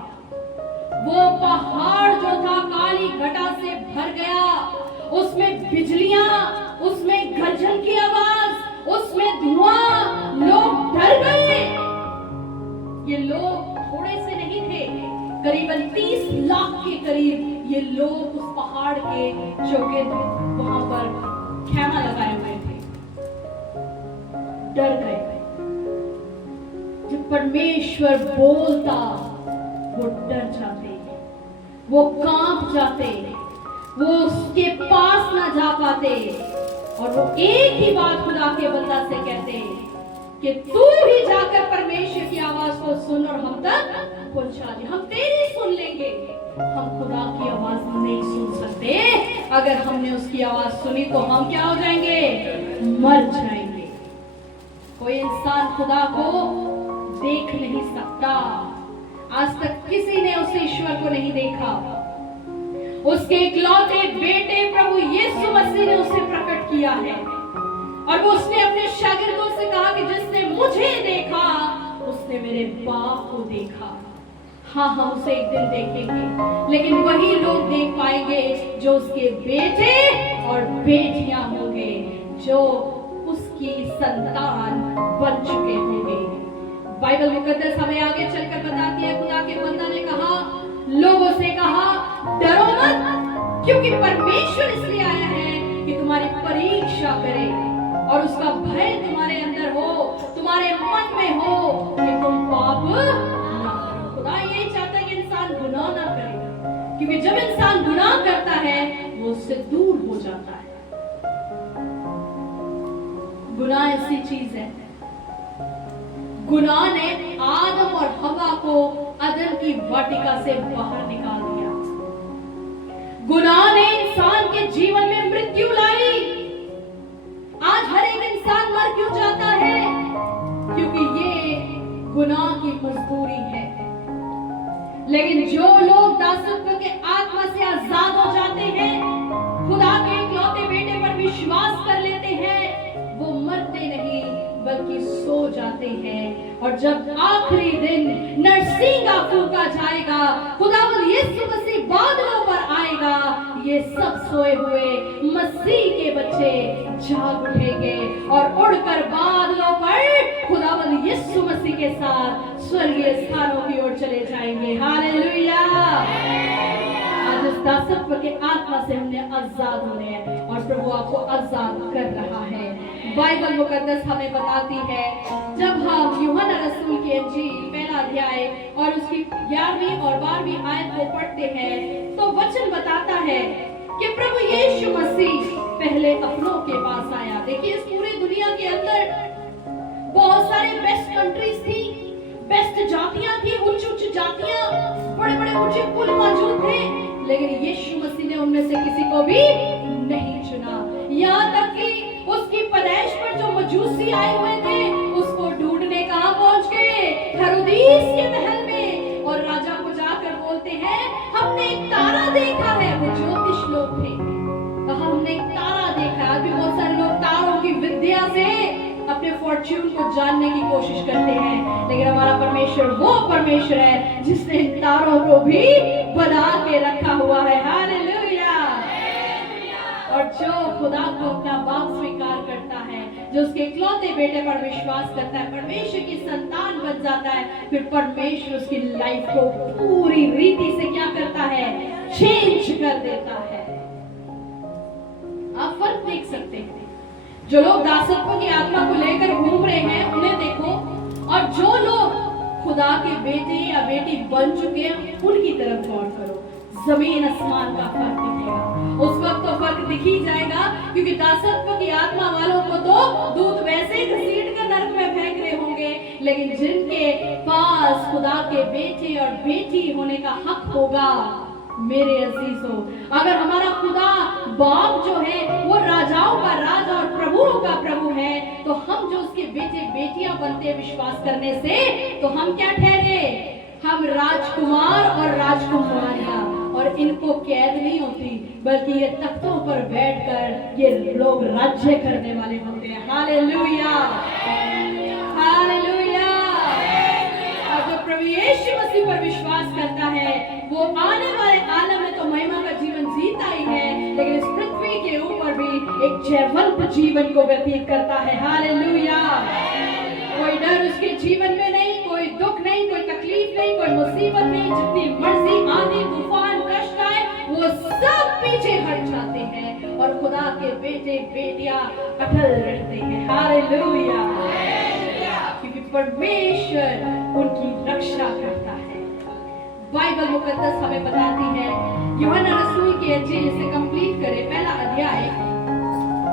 वो पहाड़ जो था काली घटा से भर गया, उसमें बिजलियां, उसमें गर्जन की आवाज, उसमें धुआं, लोग डर गए। ये लोग थोड़े से नहीं थे, करीबन 30 लाख के करीब ये लोग उस पहाड़ के चौके वहां पर खेमा लगाए हुए थे, डर गए। जब परमेश्वर बोलता वो डर जाते, वो कांप जाते, वो उसके पास ना जा पाते, और वो एक ही बात खुदा के बंदा से कहते कि तू ही जाकर परमेश्वर की आवाज को सुन और हम तक पहुंचा दे, हम तेरी सुन लेंगे। हम खुदा की आवाज नहीं सुन सकते। अगर हमने उसकी आवाज सुनी तो हम क्या हो जाएंगे? मर जाएंगे। कोई इंसान खुदा को देख नहीं सकता। आज तक किसी ने उस ईश्वर को नहीं देखा। उसके इकलौते बेटे प्रभु यीशु मसीह ने उसे प्रकट किया है, और वो उसने अपने शागिर्दों से कहा कि जिसने मुझे देखा उसने मेरे बाप को देखा। हाँ, हम उसे एक दिन देखेंगे, लेकिन वही लोग देख पाएंगे जो उसके बेटे और बेटियां होंगे, जो उसकी संतान बन चुके होंगे। बाइबल मुकद्दस हमें आगे चलकर बताती है, खुदा के बंदा ने कहा, लोगों से कहा, डरो मत, क्योंकि परमेश्वर इसलिए आया है कि तुम्हारी परीक्षा करे और उसका भय तुम्हारे अंदर हो, तुम्हारे मन में हो कि तुम पाप ना करो। खुदा यही चाहता है कि इंसान गुनाह ना करे, क्योंकि जब इंसान गुनाह करता है वो उससे दूर हो जाता है। गुनाह ऐसी चीज है, गुनाह ने आदम और हवा को अदन की वाटिका से बाहर निकाल दिया। गुनाह ने इंसान के जीवन में मृत्यु लाई। आज हर एक इंसान मर क्यों जाता है? क्योंकि ये गुनाह की मजदूरी है। लेकिन जो लोग दासत्व के आत्मा से आजाद हो जाते हैं, खुदा के इकलौते बेटे पर विश्वास कर लेते हैं, वो मरते नहीं बल्कि सो जाते हैं। और जब आखिरी दिन नरसिंगा फूंका जाएगा, खुदावंद यीशु मसीह बादलों पर आएगा, ये सब सोए हुए मसीह के बच्चे जाग उठेंगे और उड़कर बादलों पर खुदावंद यीशु मसीह के साथ स्वर्गीय स्थानों की ओर चले जाएंगे। हालेलुया। आज दासत्व के आत्मा से हमने आजाद होने हैं और प्रभु आपको आजाद कर रहा है। बाइबल मुकद्दस हमें बताती है, जब हम यूहन्ना रसूल की इंजील पहला अध्याय और उसकी 11वीं और 12वीं आयत को पढ़ते हैं तो वचन बताता है कि प्रभु यीशु मसीह पहले अपनों के पास आया। देखिए, इस पूरी दुनिया के अंदर बहुत सारे बेस्ट कंट्रीज थी, बेस्ट जातियां थी, उच्च उच्च जातियां, बड़े बड़े ऊंचे कुल मौजूद थे, लेकिन यीशु मसीह ने उनमें से किसी को भी नहीं चुना। यहाँ तक कि उसकी पैदाइश पर जो मजूसी आए हुए थे उसको ढूंढने कहाँ पहुंच गए? हेरोदेस के महल में। और राजा को जाकर बोलते हैं, हमने एक तारा देखा है। वो ज्योतिष लोग थे, कहा हमने एक तारा देखा। आज भी बहुत सारे लोग तारों की विद्या से अपने फॉर्च्यून को जानने की कोशिश करते हैं, लेकिन हमारा परमेश्वर वो परमेश्वर है जिसने इन तारों को भी बना के रखा हुआ है। हालेलुया। और जो खुदा को अपना बाप स्वीकार करता है, जो उसके इकलौते बेटे पर विश्वास करता है, परमेश्वर की संतान बन जाता है, फिर परमेश्वर उसकी लाइफ को पूरी रीति से क्या करता है? चेंज कर देता है। आप फर्क देख सकते हैं, जो लोग दासत्व की आत्मा को लेकर घूम रहे हैं उन्हें देखो, और जो लोग खुदा के बेटे या बेटी बन चुके हैं उनकी तरफ गौर करो। जमीन आसमान का फर्क दिखेगा। उस वक्त तो फर्क दिख ही जाएगा, क्योंकि दासत्व की आत्मा वालों को तो दूत वैसे ही घसीट कर नरक में फेंक रहे होंगे, लेकिन जिनके पास खुदा के बेटे और बेटी होने का हक होगा, मेरे अजीजों, अगर हमारा खुदा बाप जो है वो राजाओं का राजा और प्रभुओं का प्रभु है, तो हम जो उसके बेटे बेटियां बनते हैं विश्वास करने से, तो हम क्या ठहरे? हम राजकुमार और राजकुमारियां। और इनको कैद नहीं होती, बल्कि ये तख्तों पर बैठकर ये लोग राज्य करने वाले होते हैं। Hallelujah, hallelujah. और जो प्रभु यीशु मसीह पर विश्वास करता है वो आने वाले आलम में तो महिमा का जीवन जीता ही है, लेकिन इस पृथ्वी के ऊपर भी एक जयवंत जीवन को व्यतीत करता है। हालेलुया। कोई डर उसके जीवन में नहीं, कोई दुख नहीं, कोई तकलीफ नहीं, कोई मुसीबत नहीं। जितनी मर्जी आंधी तूफान कष्ट आए वो सब पीछे हट जाते हैं और खुदा के बेटे बेटियां अटल रहते हैं। हालेलुया। क्योंकि परमेश्वर उनकी रक्षा करता है। बाइबल मुकद्दस हमें बताती है, यूहन्ना रसूल की इंजील से कंप्लीट करें पहला अध्याय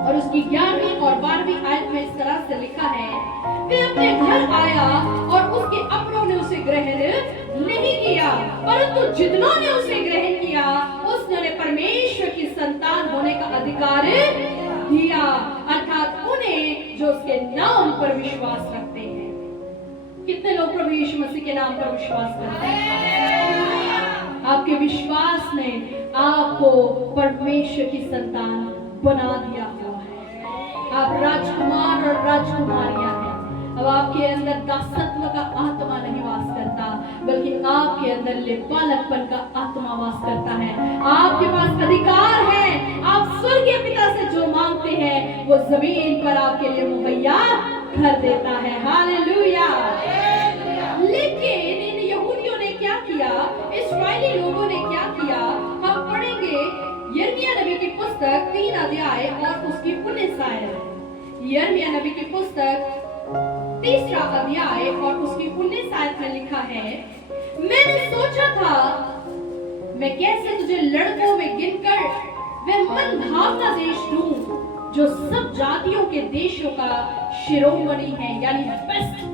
और उसकी 11वीं और 12वीं आयत में इस तरह से लिखा है, वह अपने घर आया और उसके अपनों ने उसे ग्रहण नहीं किया, परंतु जितनों ने उसे ग्रहण किया उसने परमेश्वर की संतान होने का अधिकार दिया, अर्थात उन्हें जो उसके नाम पर विश्वास रखते हैं। कितने लोग प्रभु यीशु मसीह के नाम पर विश्वास करते हैं? आपके विश्वास ने आपको परमेश्वर की संतान बना दिया हुआ है। आप राजकुमार और राजकुमारियां हैं। अब आपके अंदर दासत्व का आत्मा नहीं वास करता, बल्कि आपके अंदर बालकपन का आत्मा वास करता है। आपके पास अधिकार है। आप स्वर्गीय पिता से जो मांगते हैं वो जमीन पर आपके लिए मुहैया कर देता है। हालेलुया। लेकिन इन यहूदियों ने क्या किया? इस्राएली लोगों ने क्या किया? हम पढ़ेंगे यिर्मयाह नबी की पुस्तक 3 अध्याय और उसकी 19 आयत। यिर्मयाह नबी की पुस्तक 3 अध्याय और उसकी 19 आयत में लिखा है, मैंने सोचा था मैं कैसे तुझे लड़कों में गिनकर वह मन भावना देश दूं जो सब जातियों के देशों का शिरोमणि है, यानी बेस्ट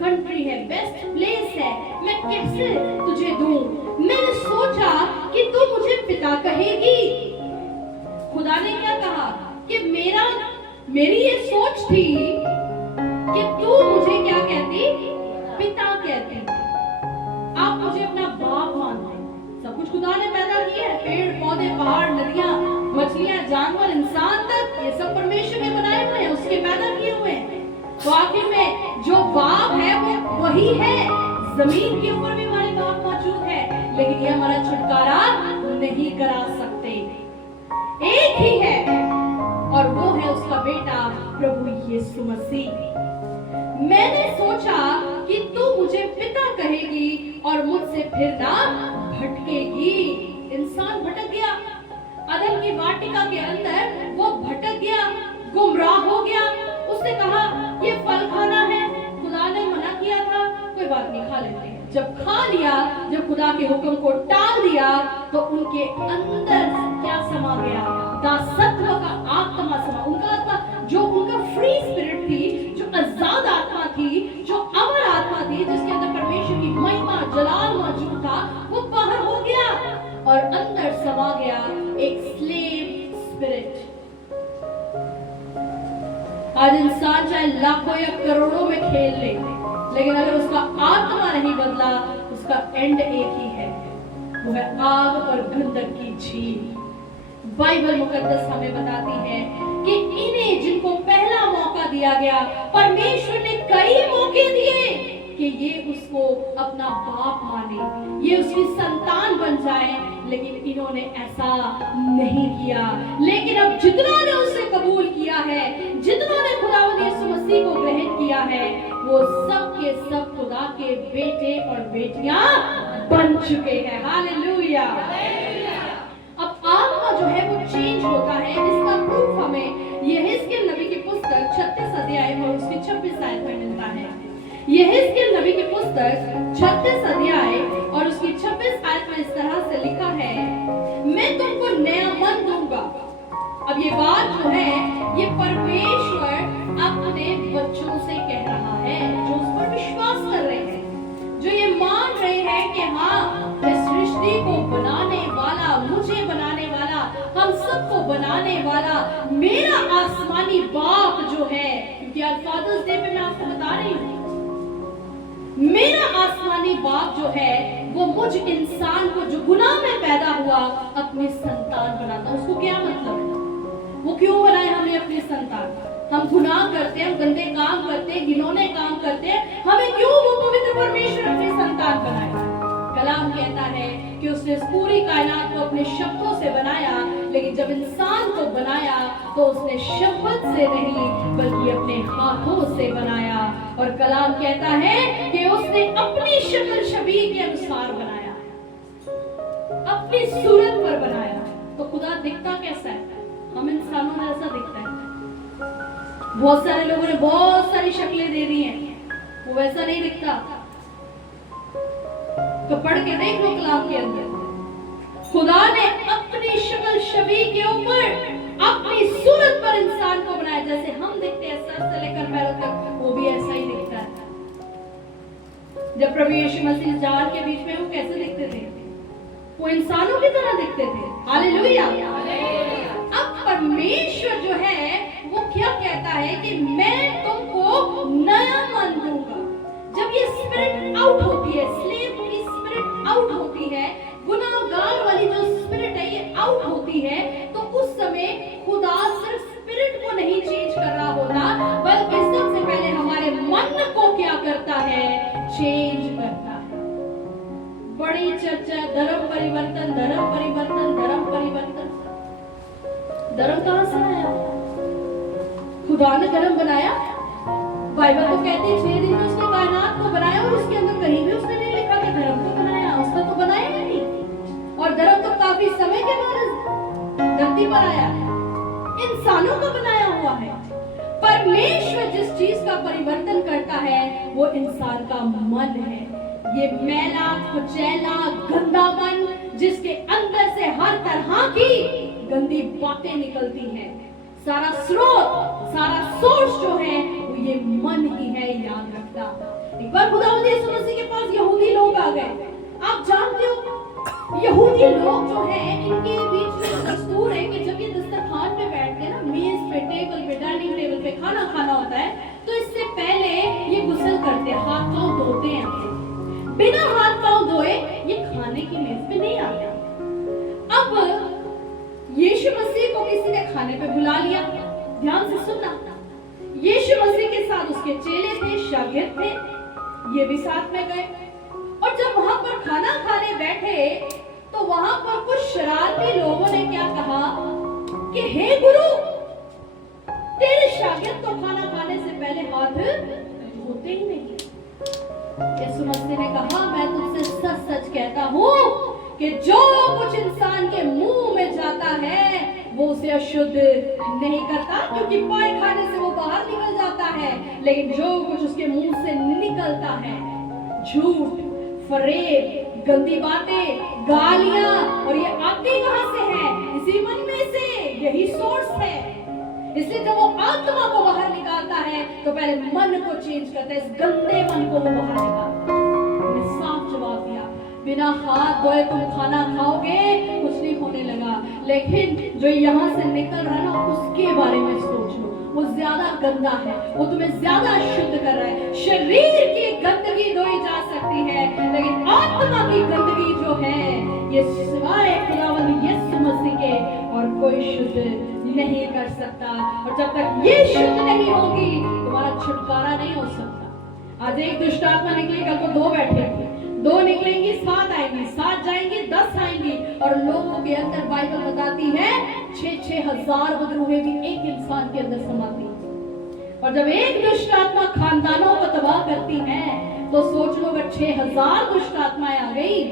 कंट्री है, बेस्ट प्लेस है। मैं कैसे तुझे दूं? मैंने सोचा कि तू मुझे पिता कहेगी। खुदा ने क्या कहा कि मेरी ये सोच थी कि तू मुझे क्या कहती? पिता कहती। आप मुझे अपना बाप मानते। सब कुछ खुदा ने पैदा किया है, पेड़ पौधे पहाड़ नदियां मछलियां जानवर इंसान तक, ये सब परमेश्वर ने बनाए हुए हैं, उसके पैदा किए हुए हैं। तो आखिर में जो बाप है वो वही है। जमीन के ऊपर भी हमारे बाप मौजूद है, लेकिन ये हमारा छुटकारा नहीं करा सकते। एक ही है और वो है उसका बेटा प्रभु यीशु मसीह। मैंने सोचा कि तू मुझे पिता कहेगी और मुझसे फिर ना भटकेगी। इंसान भटक गया वाटिका के अंदर वो भटक गया, गुमराह हो गया। उसने कहा ये फल खाना है, खुदा ने मना किया था, कोई बात नहीं खा लेते हैं। जब खा लिया, जब खुदा के हुक्म को टाल दिया, तो उनके अंदर क्या समा गया? दासत्व का आत्मा समा। उनका आत्मा जो उनका फ्री स्पिरिट थी, जो आजाद आत्मा थी, जो अमर आत्मा थी, जिसके अंदर परमेश्वर की महिमा जलाल मौजूद था, वो बाहर हो गया और अंदर समा गया एक स्लेव स्पिरिट। आज इंसान चाहे लाखों या करोड़ों में खेल ले, लेकिन अगर उसका आत्मा नहीं बदला, उसका एंड एक ही है, वो है आग और गंधक की झील। बाइबल मुकद्दस हमें बताती है कि इन्हें जिनको पहला मौका दिया गया, परमेश्वर ने कई मौके दिए कि ये उसको अपना बाप माने, ये उसकी संतान बन जाए, लेकिन इन्होंने ऐसा नहीं किया। लेकिन अब जितनों ने उसे कबूल किया है, जितनों ने खुदावंद यीशु मसीह को ग्रहण किया है, वो सब के सब खुदा के बेटे और बेटियां बन चुके हैं। हालेलुया। अब आत्मा जो है वो चेंज होता है। इसका प्रूफ हमें यहेजकेल नबी की पुस्तक 36 अध्याय और उसकी 26 आयत में मिलता है। यहेजकेल नबी की पुस्तक 36 अध्याय और उसकी 26 आयत में इस तरह से लिखा है, मैं तुमको नया मन दूंगा। अब ये बात जो है, ये परमेश्वर अपने बच्चों से कह रहा है, जो उस पर विश्वास कर रहे हैं, जो ये मान रहे हैं कि हाँ, इस सृष्टि को बनाने वाला, मुझे बनाने वाला, हम सबको बनाने वाला मेरा आसमानी बाप जो है, क्योंकि आज फादर्स डे पे मैं आपको बता रही हूँ, मेरा आसमानी बाप जो है वो मुझ इंसान को जो गुनाह में पैदा हुआ अपनी संतान बनाता। उसको क्या मतलब है? वो क्यों बनाए हमें अपनी संतान? हम गुनाह करते हैं, हम गंदे काम करते हैं, घिनौने काम करते हैं, हमें क्यों वो पवित्र परमेश्वर अपनी संतान बनाए? कलाम कहता है कि उसने इस पूरी कायनात को अपने शब्दों से बनाया, लेकिन जब इंसान को बनाया तो उसने शब्द से नहीं बल्कि अपने हाथों से बनाया। और कलाम कहता है कि उसने अपनी शक्ल शबीह के अनुसार बनाया, अपनी सूरत पर बनाया। तो खुदा दिखता कैसा है? हम इंसानों में ऐसा दिखता है। बहुत सारे लोगों ने बहुत सारी शक्लें दे दी हैं, वो वैसा नहीं दिखता। तो पढ़ के देख लो कलाम के अंदर, खुदा ने अपनी शक्ल शबीह के ऊपर अपनी सूरत पर इंसान को बनाया। जैसे हम दिखते हैं सर से लेकर पैरों तक, वो भी ऐसा ही दिखता है। जब प्रभु यीशु मसीह जाल के बीच में वो कैसे दिखते थे? वो इंसानों की तरह दिखते थे। हालेलुया। अब परमेश्वर जो है वो क्या कहता है कि मैं तुमको नया मन दूंगा। जब ये स्पिरिट आउट होती है, स्लेव की स्पिरिट आउट होती है, गुनाहगार वाली जो स्पिरिट है ये आउट होती है, तो उस समय खुदा सिर्फ स्पिरिट को नहीं चेंज कर रहा होता, बल्कि सबसे पहले हमारे मन को क्या करता है? चेंज करता है। बड़ी चर्चा, धर्म परिवर्तन, धर्म परिवर्तन, धर्म परिवर्तन। धर्म कहां से आया? खुदा ने धर्म बनाया। बाइबल तो कहती है 6 दिन में उसने कायनात को बनाया, और उसके अंदर कहीं भी उसने नहीं लिखा कि धर्म को बनाया। उसने तो बनाया नहीं, और धर्म तो काफी समय के बाद धरती पर आया, इंसानों को बनाया हुआ है। परमेश्वर जिस चीज का परिवर्तन करता है वो इंसान का मन है। ये मैला, कुचैला, गंदा मन, जिसके अंदर से हर तरह की गंदी बातें निकलती हैं, सारा स्रोत, सारा सोर्स जो है वो ये मन ही है। याद रखना। एक बार खुदावंद यीशु मसीह के पास यहूदी लोग आ गए। आप जानते हो यहूदी लोग जो है, इनके बीच में दस्तूर है कि जब ये दस्तरखान पे बैठते हैं ना, मेज पे, टेबल पे, डाइनिंग टेबल पे खाना खाना होता है, तो इससे पहले ये गुस्ल करते हैं, हाथ पांव धोते हैं अपने। बिना हाथ पांव धोए ये खाने की मेज पे नहीं आते। अब यीशु मसीह को किसी ने खाने पे बुला लिया। ध्यान से सुनना, यीशु मसीह के साथ उसके चेले थे, शागिर्द थे, ये भी साथ में गए। और जब वहां पर खाना खाने बैठे तो वहां पर कुछ शरारती लोगों ने क्या कहा कि हे गुरु, तेरे शागिर्द तो खाना खाने से पहले हाथ धोते ही नहीं। यीशु मसीह ने कहा, मैं तुझसे सच सच कहता हूँ कि जो कुछ इंसान के मुंह में जाता है उसे अशुद्ध नहीं करता, क्योंकि पायखाने से वो बाहर निकल जाता है। लेकिन जो कुछ उसके मुंह से निकलता है, झूठ, फरेब, गंदी बातें, गालियां, और ये आती कहां से है? इसी मन में से, यही सोर्स है। इसलिए जब वो आत्मा को बाहर निकालता है तो पहले मन को चेंज करता है, इस गंदे मन को वो बाहर निकालता है। उन्हें साफ जवाब दिया, बिना हाथ धोए तुम खाना खाओगे, कुछ नहीं होने लगा। लेकिन जो यहाँ से निकल रहा है ना, उसके बारे में सोच लो, वो ज्यादा गंदा है, वो तुम्हें ज्यादा शुद्ध कर रहा है। शरीर की गंदगी धोई जा सकती है, लेकिन आत्मा की गंदगी जो है, ये सिवाय खुदावंद यीशु मसीह के और कोई शुद्ध नहीं कर सकता। और जब तक ये शुद्ध नहीं होगी, तुम्हारा छुटकारा नहीं हो सकता। आज एक दुष्ट आत्मा निकली, कल को 2 बैठेंगे, 2 निकलेंगी, 7 आएंगी, 7 जाएंगी, 10 आएंगी। और लोगों के अंदर बाइबल बताती है 6-6 हजार विद्रोही भी एक इंसान के अंदर समाती है। और जब एक दुष्ट आत्मा खानदानों को तबाह करती है, तो सोच लो अगर 6000 दुष्ट आत्माएं आ गई,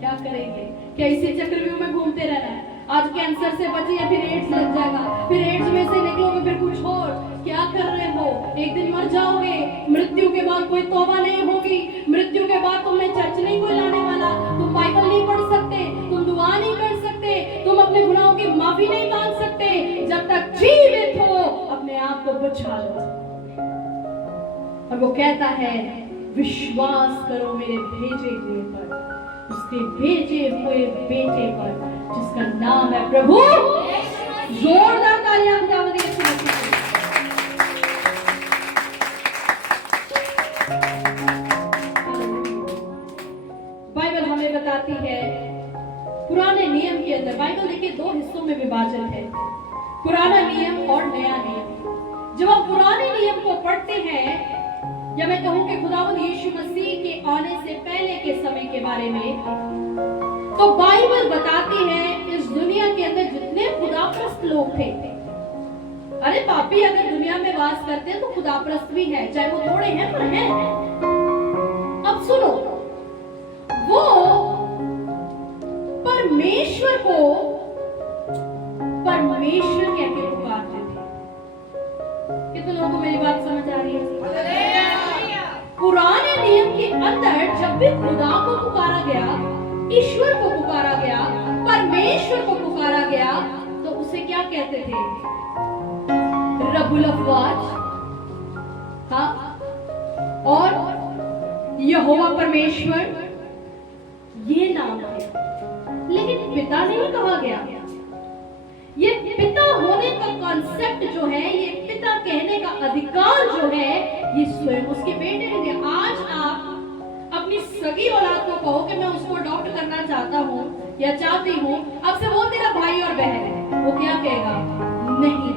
क्या करेंगे? क्या इसी चक्रव्यूह में घूमते रहना है? आज कैंसर से बचे या फिर एड्स लग जाएगा, फिर एड्स में से निकलोगे, फिर कुछ और। क्या कर रहे हो? एक दिन मर जाओगे, मृत्यु के बाद कोई तौबा नहीं होगी, मृत्यु के बाद तुम्हें चर्च नहीं कोई लाने वाला, तुम बाइबल नहीं पढ़ सकते, तुम दुआ नहीं कर सकते, तुम अपने गुनाहों की माफी नहीं मांग सकते। जब तक जीवित हो अपने आप को बचा लो। और वो कहता है, विश्वास करो मेरे भेजे हुए पर, उसके भेजे हुए बेटे पर, जिसका नाम है प्रभु। जोरदार तालियां खुदावंद यीशु मसीह के लिए। बाइबल हमें बताती है, पुराने नियम के अंदर, बाइबल देखिए 2 हिस्सों में विभाजन है, पुराना नियम और नया नियम। जब हम पुराने नियम को पढ़ते हैं, या मैं कहूं कि खुदावंद यीशु मसीह के आने से पहले के समय के बारे में, तो बाइबल बताती है इस दुनिया के अंदर जितने खुदाप्रस्त लोग थे, अरे पापी अगर दुनिया में वास करते हैं तो खुदाप्रस्त भी है, चाहे वो थोड़े हैं पर हैं। अब सुनो, वो परमेश्वर को परमेश्वर कहकर पुकारते थे। कितने लोगों को मेरी बात समझ आ रही है? पुराने नियम के अंदर जब भी खुदा को पुकारा गया, ईश्वर को पुकारा गया, परमेश्वर को पुकारा गया, तो उसे क्या कहते थे? रब्बुल अफ़वाज, हाँ, और यहोवा परमेश्वर, ये नाम है। लेकिन पिता नहीं कहा गया। ये पिता होने का कॉन्सेप्ट जो है, ये पिता कहने का अधिकार जो है, ये स्वयं उसके बेटे ने दिया। आज आप अपनी सगी औलाद को कहो कि मैं उसको अडॉप्ट करना चाहता हूँ या चाहती हूँ, अब से वो तेरा भाई और बहन है, वो क्या कहेगा? नहीं,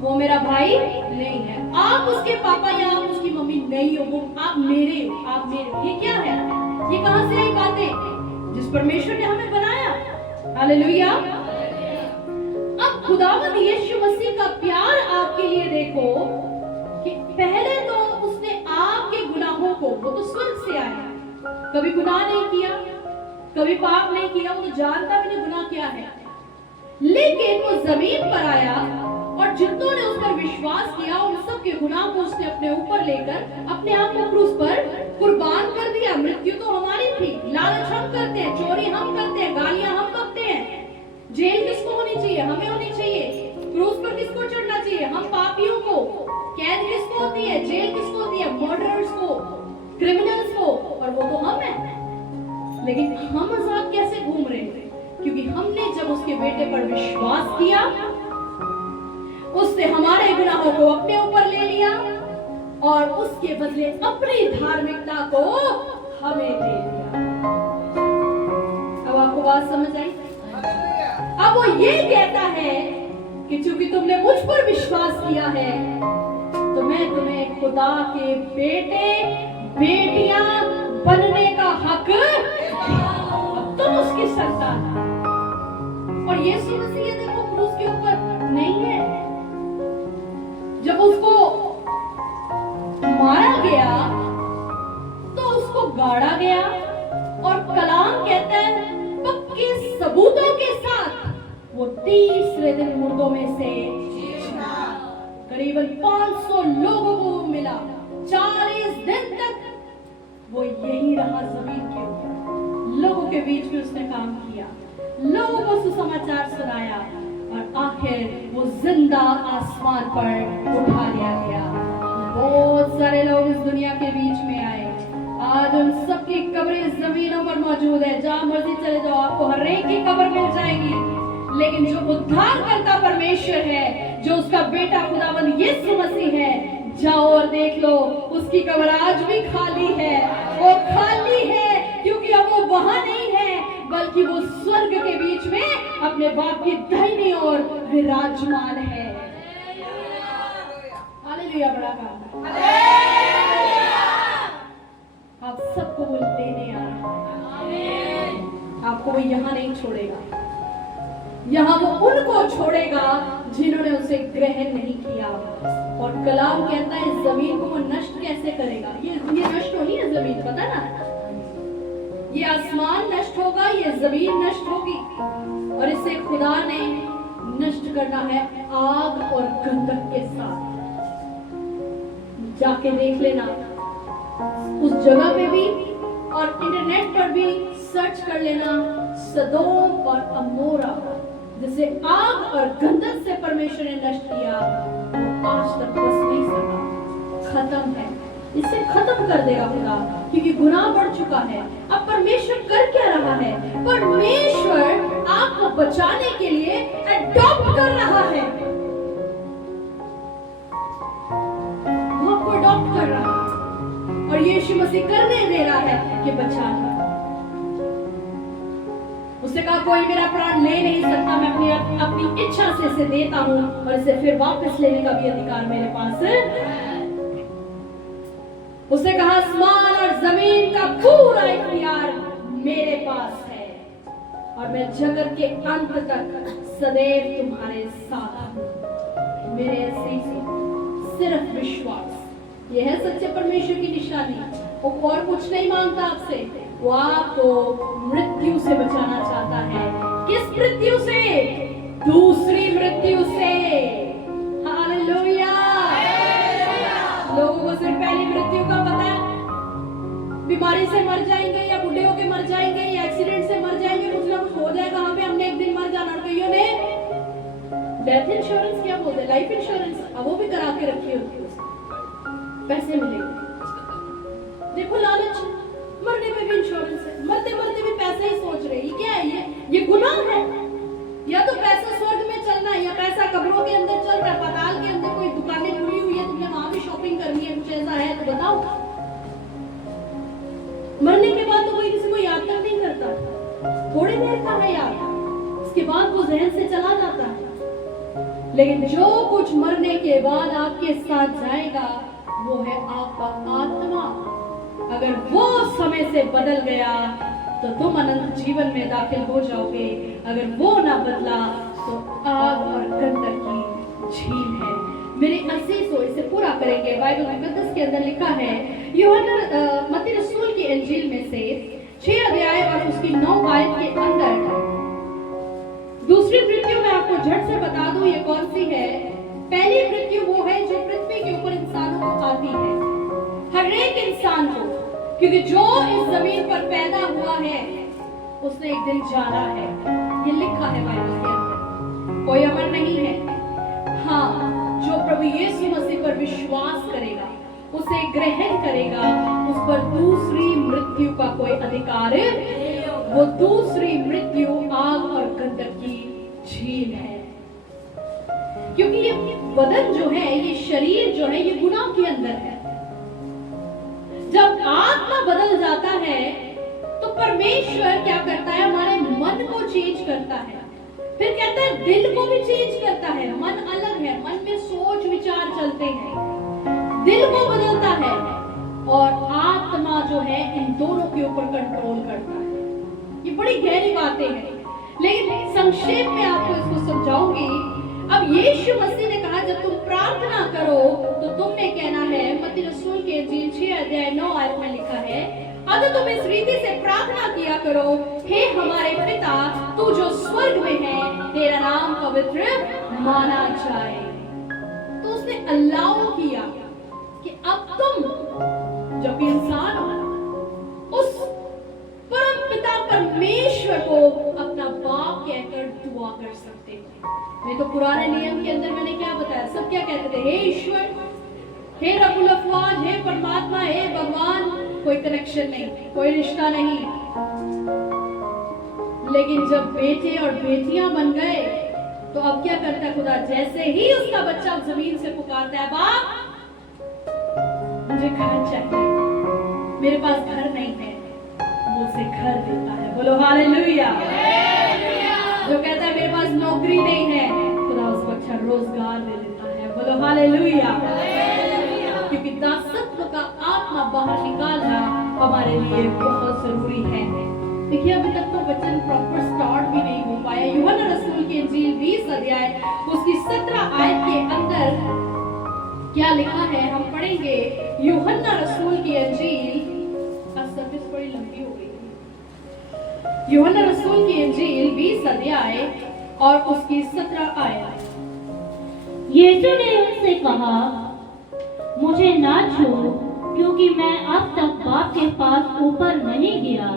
वो मेरा भाई नहीं है। आप उसके पापा या आप उसकी मम्मी नहीं हो, वो आप मेरे हो, आप मेरे हो। ये क्या है? ये कहां से आई बातें? जिस परमेश्वर ने हमें बनाया। हालेलुया। अब खुदावंद यीशु मसीह का प्यार आपके लिए देखो कि पहले तो उसने आपके गुनाहों को, वो तो स्वर्ग से आया, कभी गुनाह नहीं किया, कभी पाप नहीं किया, वो तो जानता भी नहीं गुनाह क्या है, लेकिन वो जमीन पर आया और जितनों ने उस पर विश्वास किया उन सब के गुनाह को उसने अपने ऊपर लेकर अपने आप को क्रूस पर कुर्बान कर दिया। मृत्यु तो हमारी थी, लालच हम करते हैं, चोरी हम करते हैं, गालियां हम बकते हैं, जेल किसको होनी चाहिए? हमें होनी चाहिए। क्रूस पर किसको चढ़ना चाहिए? हम पापियों को। कैद किसको होती है? जेल किसको होती है? मर्डरर्स को, क्रिमिनल्स को, और वो तो हम हैं। लेकिन हम आजाद कैसे घूम रहे हैं? क्योंकि हमने जब उसके बेटे पर विश्वास किया, उसने हमारे गुनाहों को अपने ऊपर ले लिया और उसके बदले अपनी धार्मिकता को हमें दे दिया। अब आपको बात समझ आई? अब वो ये कहता है कि चूंकि तुमने मुझ पर विश्वास किया है, तो मैं तुम्हें खुदा के बेटे बेटियां बनने का हक, तुम उसकी संतान। और यीशु मसीह देखो क्रूस के ऊपर नहीं है, जब उसको मारा गया तो उसको गाड़ा गया और कलाम कहता है पक्के सबूतों के साथ वो तीसरे दिन मुर्दों में से करीबन 500 लोगों को मिला। 40 दिन तक वो यही रहा जमीन के ऊपर, लोगों के बीच में उसने काम किया, लोगों को सुसमाचार सुनाया और आखिर वो जिंदा आसमान पर उठा लिया गया। बहुत सारे लोग इस दुनिया के बीच में आए, आज उन सबकी कब्रें जमीनों पर मौजूद है। जहां मर्जी चले जाओ, आपको हर एक की कब्र मिल जाएगी। लेकिन जो उद्धार करता परमेश्वर है, जो उसका बेटा खुदावंद यीशु मसीह है, जाओ और देख लो, उसकी कब्र आज भी खाली है। वो खाली है क्योंकि अब वो वहां नहीं है, बल्कि वो स्वर्ग के बीच में अपने बाप की दाहिनी ओर विराजमान है। हालेलुया, बड़ा काम। आप सबको वो लेने आ रहा है। आपको वो यहाँ नहीं छोड़ेगा, यहाँ वो उनको छोड़ेगा जिन्होंने उसे ग्रहण नहीं किया। और कलाम कहता है जमीन को वो नष्ट कैसे करेगा। ये नष्ट होनी है जमीन, पता ना, ये आसमान नष्ट होगा, ये जमीन नष्ट होगी, और इसे खुदा ने नष्ट करना है आग और गंधक के साथ। जाके देख लेना, उस जगह पे भी और इंटरनेट पर भी सर्च कर लेना, सदोम और अमोरा जिसे आग और गंधक से परमेश्वर ने नष्ट किया, वो आज तक बस नहीं सका, खत्म है। इसे खत्म कर देगा खुदा, क्योंकि गुनाह बढ़ चुका है। अब परमेश्वर कर क्या रहा है? परमेश्वर आपको बचाने के लिए अडॉप्ट कर रहा है। वो आपको अडॉप्ट कर रहा है और यीशु मसीह करने दे रहा है कि बचाना। उसने कहा कोई मेरा प्राण ले नहीं सकता, मैं अपनी इच्छा से इसे देता हूं और इसे फिर वापस लेने का भी अधिकार मेरे पास है। उसने कहा आसमान और जमीन का पूरा इख्तियार मेरे पास है और मैं जगत के अंत तक सदैव तुम्हारे साथ हूं। मेरे ऐसे सिर्फ विश्वास, यह है सच्चे परमेश्वर की निशानी। वो और कुछ नहीं मांगता आपसे, वो आपको मृत्यु से बचाना चाहता है। किस मृत्यु से? दूसरी मृत्यु से। हालेलुया। लोगों को सिर्फ पहली मृत्यु का पता है, बीमारी से मर जाएंगे या बूढ़े होके मर जाएंगे या एक्सीडेंट से मर जाएंगे, कुछ ना कुछ हो जाएगा, हमें हमने एक दिन मर जाना। और कईयों ने डेथ इंश्योरेंस, क्या बोलते हैं, लाइफ इंश्योरेंस, अब वो भी करा के रखी होती है, पैसे मिलेंगे। देखो लालच, मरने पे भी इंश्योरेंस है, मरते मरते भी पैसे ही सोच रहे हैं। क्या है ये गुनाह है। या तो पैसा स्वर्ग में चलना है या पैसा कब्रों के अंदर चल रहा है, पाताल के अंदर कोई दुकानें खुली हुई है, तुमने वहां भी शॉपिंग करनी है, कुछ ऐसा है तो बताओ। मरने के बाद तो कोई किसी को याद तक नहीं करता, थोड़ी देर का है याद, उसके बाद वो जहन से चला जाता है। लेकिन जो कुछ मरने के बाद आपके साथ जाएगा वो है आपका आत्मा। अगर वो समय से बदल गया तो तुम अनंत जीवन में दाखिल हो जाओगे, अगर वो ना बदला तो आग और गंधक की झील है। मेरे अजीज हो, इसे पूरा करेंगे। बाइबल मुकद्दस के अंदर लिखा है, यूहन्ना मत्ती रसूल की इंजील में से 6 अध्याय और उसकी 9 आयत के अंदर दूसरी मृत्यु मैं आपको झट से बता दूं ये कौन सी है। पहली मृत्यु वो है जो पृथ्वी के ऊपर इंसानों को आती है, हर एक इंसान को, क्योंकि जो इस जमीन पर पैदा हुआ है उसने एक दिन जाना है। ये लिखा है बाइबल के अंदर, कोई अमर नहीं है। हाँ, जो प्रभु यीशु मसीह पर विश्वास करेगा, उसे ग्रहण करेगा, उस पर दूसरी मृत्यु का कोई अधिकार, वो दूसरी मृत्यु आग और गंधक की झील है। क्योंकि ये बदन जो है, ये शरीर जो है, ये गुनाह के अंदर है। जब आत्मा बदल जाता है तो परमेश्वर क्या करता है, हमारे मन को चेंज करता है, फिर कहता है दिल को भी चेंज करता है। मन अलग है, मन में सोच विचार चलते हैं, दिल को बदलता है और आत्मा जो है इन दोनों के ऊपर कंट्रोल करता है। ये बड़ी गहरी बातें हैं, लेकिन संक्षेप में आपको इसको समझाऊंगी। अब यीशु मसीह ने कहा जब तुम प्रार्थना करो तो तुमने कहना है, मत्ती रसूल के इंजील 6 अध्याय 9 आयत में लिखा है, अगर तुम इस रीति से प्रार्थना किया करो, हे हमारे पिता तू जो स्वर्ग में है, तेरा नाम पवित्र माना जाए। तो उसने अल्लाह किया कि अब तुम जब इंसान हो उस परम पिता परमेश्वर को अपना बाप कहकर दुआ कर सकते हो। नहीं तो पुराने नियम के अंदर मैंने क्या बताया, सब क्या कहते थे, हे ईश्वर, हे रब्बुल अफ़वाज, हे परमात्मा, हे भगवान, कोई कनेक्शन नहीं, कोई रिश्ता नहीं। लेकिन जब बेटे और बेटियां बन गए तो अब क्या करता है खुदा, जैसे ही उसका बच्चा जमीन से पुकारता है, बाप मुझे घर चाहिए, मेरे पास घर नहीं है, वो उसे घर देता है। बोलो हालेलुया। जो कहता है मेरे पास नौकरी नहीं है, खुदा उसको अच्छा रोजगार दे देता है। बोलो हालेलुया। क्योंकि दासत्व का आत्मा बाहर निकालना हमारे लिए बहुत जरूरी है। देखिए अभी तक तो वचन प्रॉपर स्टार्ट भी नहीं हो पाया। यूहन्ना रसूल की इंजील 20 अध्याय उसकी 17 आयत के अंदर क्या लिखा है, हम पढ़ेंगे। यूहन्ना रसूल की इंजील, आज सर्विस बड़ी लंबी हो गई है। यूहन्ना रसूल की इंजील 20 अध्याय और उसकी 17 आयत। यीशु ने उनसे कहा, मुझे ना छोड़, क्योंकि मैं अब तक बाप के पास ऊपर नहीं गया,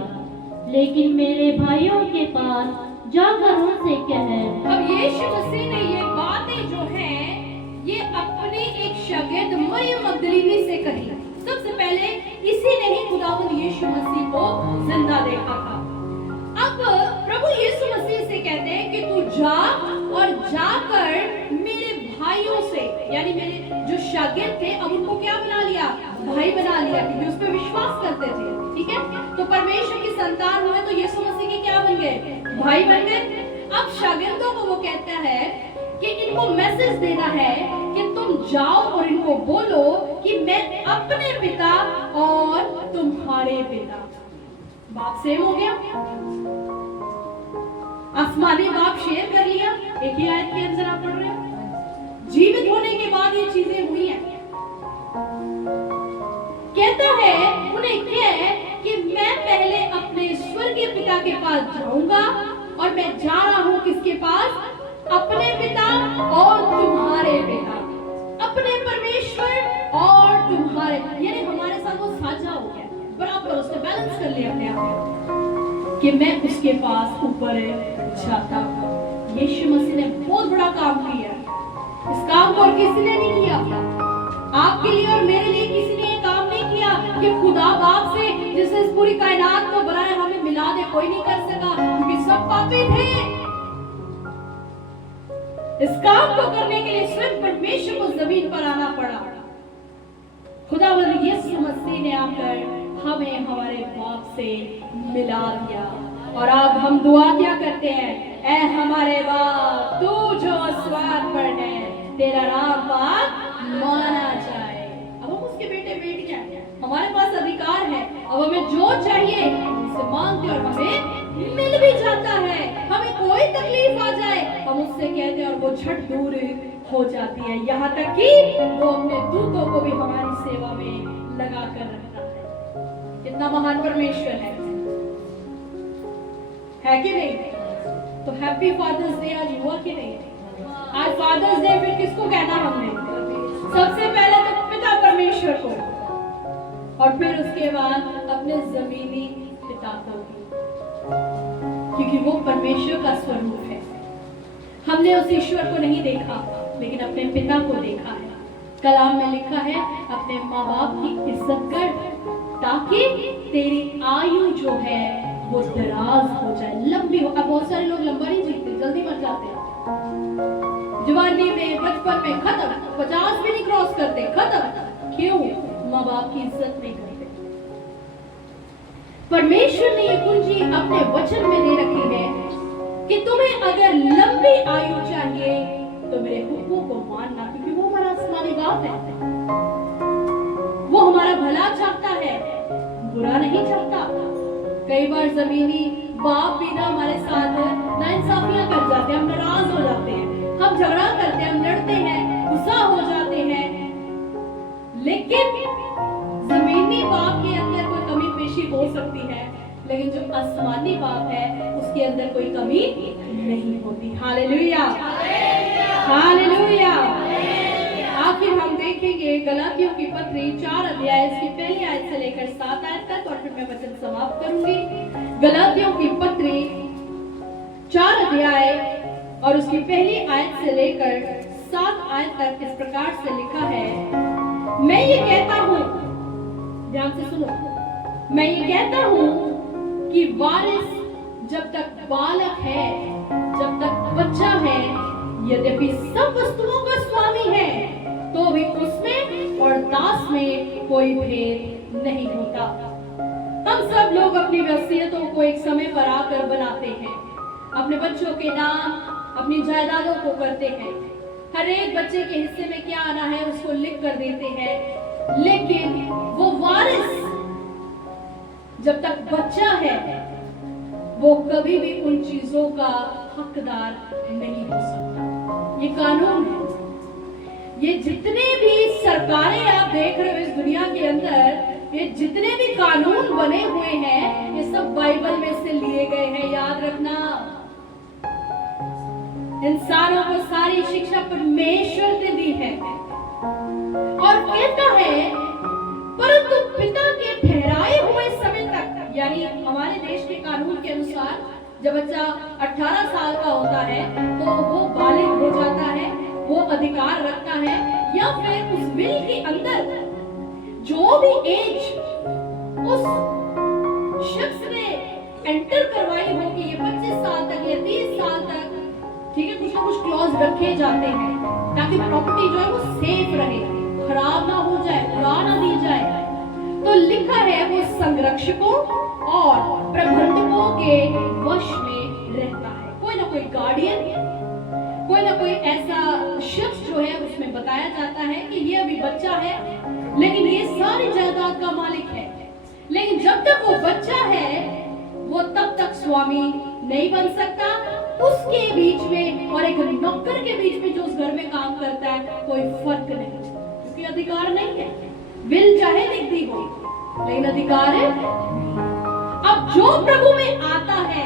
लेकिन मेरे भाइयों के पास जाकर उनसे कह। अब यीशु मसीह ने ये बातें जो हैं ये अपने एक शागिर्द मरियम मगदलीनी से कही। सबसे पहले इसी ने ही खुदावंद यीशु मसीह को जिंदा देखा था। अब प्रभु यीशु मसीह से कहते हैं कि तू जा और जाकर मेरे भाइयों से, यानी मेरे जो शागिर्द थे अब उनको क्या बना लिया, भाई बना लिया, क्योंकि उस पर विश्वास करते थे। ठीक है, तो परमेश्वर की संतान हुए तो यीशु मसीह के क्या बन गए, भाई बन गए। अब शागिर्दों को वो कहता है कि इनको मैसेज देना है कि तुम जाओ और इनको बोलो कि मैं अपने पिता और तुम्हारे पिता, बाप सेम हो गया, आसमानी बाप शेयर कर लिया। एक ही आयत के अंदर आप पढ़ रहे हो, जीवित होने के बाद ये चीजें हुई हैं। कहता है उन्हें क्या है कि मैं पहले अपने स्वर्गीय पिता के पास जाऊंगा और मैं जा रहा हूं किसके पास, अपने पिता और तुम्हारे पिता, अपने परमेश्वर और तुम्हारे, यानी हमारे साथ वो साझा हो गया, बराबर उसने बैलेंस कर लिया अपने आप कि मैं उसके पास ऊपर जाता हूं। यीशु मसीह ने बहुत बड़ा काम किया। इस काम को और किसी ने नहीं किया, आपके लिए और मेरे लिए किसी ने ये काम नहीं किया कि खुदा बाप से जिसने इस पूरी कायनात को बनाया हमें मिला दे, कोई नहीं कर सका, क्योंकि सब पापी थे। इस काम को करने के लिए स्वयं परमेश्वर को जमीन पर आना पड़ा। खुदावंद यीशु मसीह ने आकर हमें हमारे बाप से मिला दिया। और अब हम दुआ क्या करते हैं, ऐ हमारे बाप तू जो आसमान पर है, तेरा नाम पाक माना जाए। अब हम उसके बेटे बेटियां हैं, हमारे पास अधिकार है। अब हमें जो चाहिए उससे मांगते और हमें मिल भी जाता है। हमें कोई तकलीफ आ जाए हम उससे कहते हैं और वो झट दूर हो जाती है। यहाँ तक कि वो अपने दूतों को भी हमारी सेवा में लगा कर रखता है। कितना महान परमेश्वर है कि नहीं? तो हैप्पी फादर्स डे आज हुआ कि नहीं? आज फादर्स डे फिर किसको कहना हमने? सबसे पहले तो पिता परमेश्वर को, और फिर उसके बाद अपने जमीनी पिता को, क्योंकि वो परमेश्वर का स्वरूप है। हमने उस ईश्वर को नहीं देखा लेकिन अपने पिता को देखा है। कलाम में लिखा है अपने माँ बाप की इज्जत कर ताकि तेरी आयु जो है वो दराज हो जाए, लंबी हो। अब बहुत सारे लोग लंबा नहीं जीते, जल्दी मर जाते हैं। जवानी में, बचपन में खत्म, 50 भी नहीं क्रॉस करते, खत्म। क्यों? माँ बाप की इज्जत नहीं करते। परमेश्वर ने ये कुंजी अपने वचन में दे रखी है कि तुम्हें अगर लंबी आयु चाहिए तो मेरे हुक्मों को मानना, क्योंकि वो हमारा आसमानी बाप है। वो हमारा भला चाहता है, बुरा नहीं चाहता। कई बार जमीनी बाप भी ना हमारे साथ नाइंसाफियां कर जाते हैं, हम नाराज हो जाते हैं, हम झगड़ा करते हैं, हम लड़ते हैं, गुस्सा हो जाते हैं। लेकिन जमीनी बाप के अंदर कोई कमी पेशी हो सकती है, लेकिन जो आसमानी बाप है उसके अंदर कोई कमी नहीं होती। Hallelujah, hallelujah. आखिर हम देखेंगे गलातियों की पत्री 4 अध्याय इसकी पहली आयत से लेकर 7 आयत तक, और फिर मैं वचन समाप्त करूंगी। गलातियों की पत्री 4 अध्याय और उसकी पहली आयत से लेकर 7 आयत तक इस प्रकार से लिखा है, मैं ये कहता हूं, ध्यान से सुनो, मैं ये कहता हूं कि वारिस जब तक बालक है, जब तक बच्चा है, यद्यपि सब वस्तुओं का स्वामी है, तो भी उसमें और दास में कोई भेद नहीं होता। हम सब लोग अपनी वसीयतों को एक समय पर आकर बनाते हैं, अपने बच्चों के नाम, अपनी जायदादों को करते हैं, हर एक बच्चे के हिस्से में क्या आना है उसको लिख कर देते हैं, लेकिन वो वारिस जब तक बच्चा है वो कभी भी उन चीजों का हकदार नहीं हो सकता। ये कानून है। ये जितने भी सरकारें आप देख रहे हो इस दुनिया के अंदर, ये जितने भी कानून बने हुए हैं, ये सब बाइबल में से लिए गए हैं, याद रखना। इंसानों को सारी शिक्षा परमेश्वर ने दी है, और कहता है परंतु पिता के ठहराए हुए समय तक, यानी हमारे देश के कानून के अनुसार जब बच्चा 18 साल का होता है तो वो बालिग हो जाता है, वो अधिकार रखता है, या फिर उस विल के अंदर जो भी एज उस शख्स ने एंटर करवाई होगी, ये 25 साल तक या 30 साल तक, ठीक है, कुछ ना कुछ क्लॉज रखे जाते हैं ताकि प्रॉपर्टी जो है वो सेफ रहे, खराब ना हो जाए, उड़ा ना दी जाए। तो लिखा है वो संरक्षकों और प्रबंधकों के वश में रहता है। कोई ना कोई गार्डियन, कोई ना कोई ऐसा शख्स जो है उसमें बताया जाता है कि ये अभी बच्चा है लेकिन ये सारी जायदाद का मालिक है, लेकिन जब तक वो बच्चा है वो तब तक स्वामी नहीं बन सकता। उसके बीच में और एक नौकर के बीच में जो उस घर में काम करता है कोई फर्क नहीं, क्योंकि अधिकार नहीं है। विल चाहे लिखती हो लेकिन अधिकार है। अब जो प्रभु में आता है,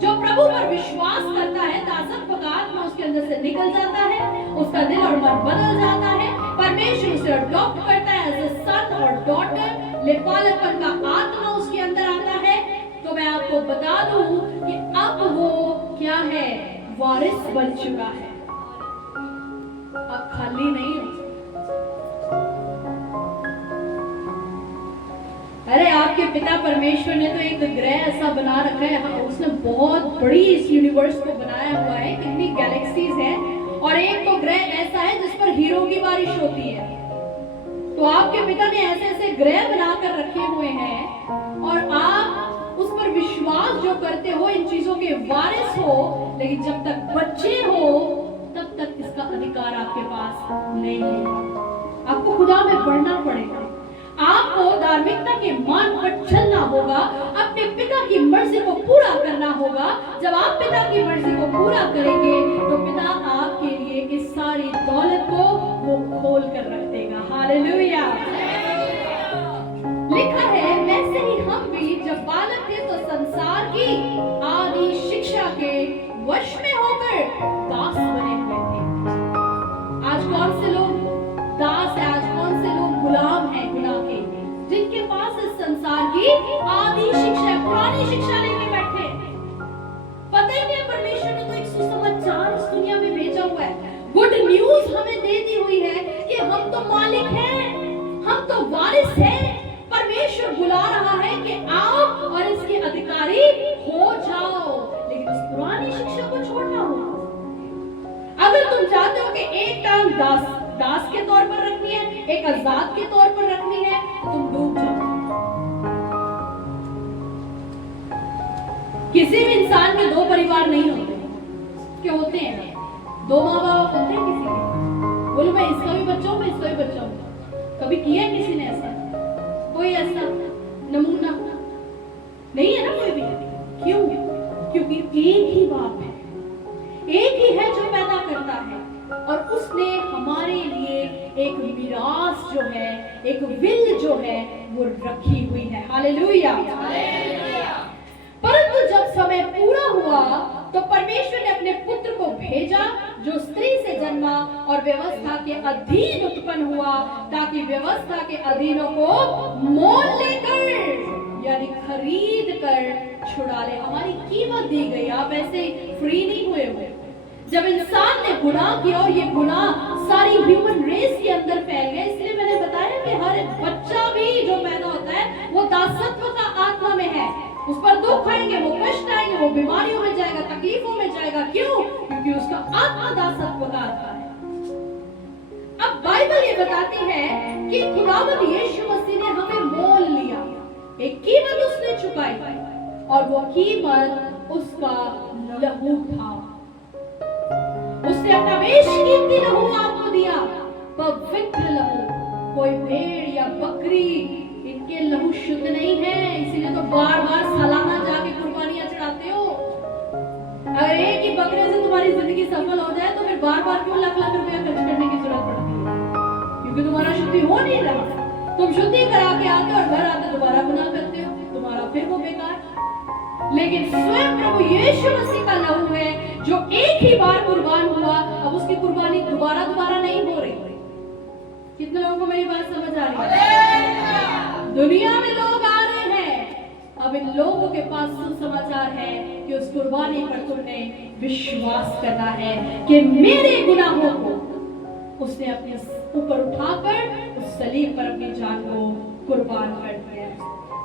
जो प्रभु पर विश्वास करता है, ताज़त पगार में उसके अंदर से निकल जाता है, उसका दिल और मन बदल जाता है, परमेश्वर उसे अडॉप्ट करता है एज अ सन और डॉटर, लेपालकपन का आत्मा उसके अंदर आता है। तो मैं आपको बता दूं कि अब वो क्या है, वारिस बन चुका है, अब खाली नहीं है। अरे आपके पिता परमेश्वर ने तो एक ग्रह ऐसा बना रखा है, हाँ, उसने बहुत बड़ी इस यूनिवर्स को बनाया हुआ है, कितनी गैलेक्सीज हैं, और एक तो ग्रह ऐसा है जिस पर हीरो की बारिश होती है। तो आपके पिता ने ऐसे ऐसे ग्रह बनाकर रखे हुए हैं और आप उस पर विश्वास जो करते हो, इन चीजों के वारिस हो, लेकिन जब तक बच्चे हो तब तक इसका अधिकार आपके पास नहीं है। आपको खुदा में बढ़ना पड़ेगा, आपको धार्मिकता के मार्ग पर चलना होगा, अपने पिता की मर्जी को पूरा करना होगा। जब आप पिता की मर्जी को पूरा करेंगे तो पिता आपके लिए इस सारी दौलत को वो खोल कर रख देगा। हालेलुया। लिखा है वैसे ही हम भी जब बालक थे तो संसार की आदि शिक्षा के वश में होकर दास बने हुए थे। आज कौन से लोग दास है, आज कौन से लोग गुलाम हैं गुनाह के, जिनके पास इस संसार की आदि शिक्षा, पुरानी शिक्षा लेके बैठे। पता ही नहीं परमेश्वर ने तो एक सुसमाचार इस दुनिया में भेजा हुआ है, गुड न्यूज हमें दे दी हुई है कि हम तो मालिक हैं, हम तो वारिस हैं। परमेश्वर बुला रहा है कि आप और इसके अधिकारी हो जाओ, लेकिन उस पुरानी शिक्षा को छोड़ना होगा। अगर तुम चाहते हो कि एक टांग दास के तौर पर रखनी है, एक आजाद के तौर पर रखनी है, तुम डूब जाओ। किसी भी इंसान के 2 परिवार नहीं होते, क्यों होते हैं? 2 माँ बाप होते हैं किसी के। बोलो मैं इसका भी बच्चा हूं, मैं इसका भी बच्चा हूं। कभी किया है किसी ने ऐसा? कोई ऐसा नमूना नहीं है ना कोई भी। क्यों? क्योंकि एक ही बाप है, एक ही है जो पैदा करता है, और उसने हमारे लिए एक मिरास जो है, एक विल जो है वो रखी हुई है। हालेलुया। परंतु जब समय पूरा हुआ तो परमेश्वर ने अपने पुत्र को भेजा जो स्त्री से जन्मा और व्यवस्था के अधीन उत्पन्न हुआ, ताकि व्यवस्था के अधीनों को मोल लेकर यानी खरीद कर छुड़ा ले। हमारी कीमत दी गई, आप ऐसे फ्री नहीं हुए। जब इंसान ने गुनाह किया और ये गुनाह सारी ह्यूमन रेस के अंदर फैल गया, इसलिए मैंने बताया कि हर एक बच्चा भी जो पैदा होता है वो दासत्व का आत्मा में है। उस पर दुख आएंगे, वो कष्ट आएंगे, वो बीमारियों में जाएगा, तकलीफों में जाएगा। क्यों? क्योंकि उसका आत्मा दासत्व का आत्मा है। अब बाइबल ये बताती है कि खुदावंद यीशु मसीह ने हमें मोल लिया, एक कीमत उसने चुकाई और वो कीमत उसका लहू था। उसने अपना बेशकीमती लहू आपको दिया, पवित्र लहू। कोई भेड़ या बकरी, इनके लहू शुद्ध नहीं है, इसीलिए तो बार बार सालाना जाके कुर्बानियां चढ़ाते हो। अगर एक ही बकरे से तुम्हारी जिंदगी सफल हो जाए तो फिर बार बार क्यों लाख लाख रुपया खर्च करने की जरूरत पड़ती है? क्योंकि तुम्हारा शुद्धि हो नहीं रहा। तुम शुद्धि करा के आते और घर आते दोबारा गुनाह करते हो, तुम्हारा फिर वो बेकार। लेकिन स्वयं प्रभु यीशु मसीह का लहू है जो एक ही बार कुर्बान हुआ, अब उसकी कुर्बानी दोबारा नहीं हो रही। कितने लोगों को मेरी बात समझ आ रही है? दुनिया में लोग आ रहे हैं, अब इन लोगों के पास सुसमाचार है कि उस कुर्बानी पर तुमने विश्वास करना है कि मेरे गुनाहों को उसने अपने ऊपर उठाकर उस सलीब पर अपनी जान को कुर्बान कर दिया,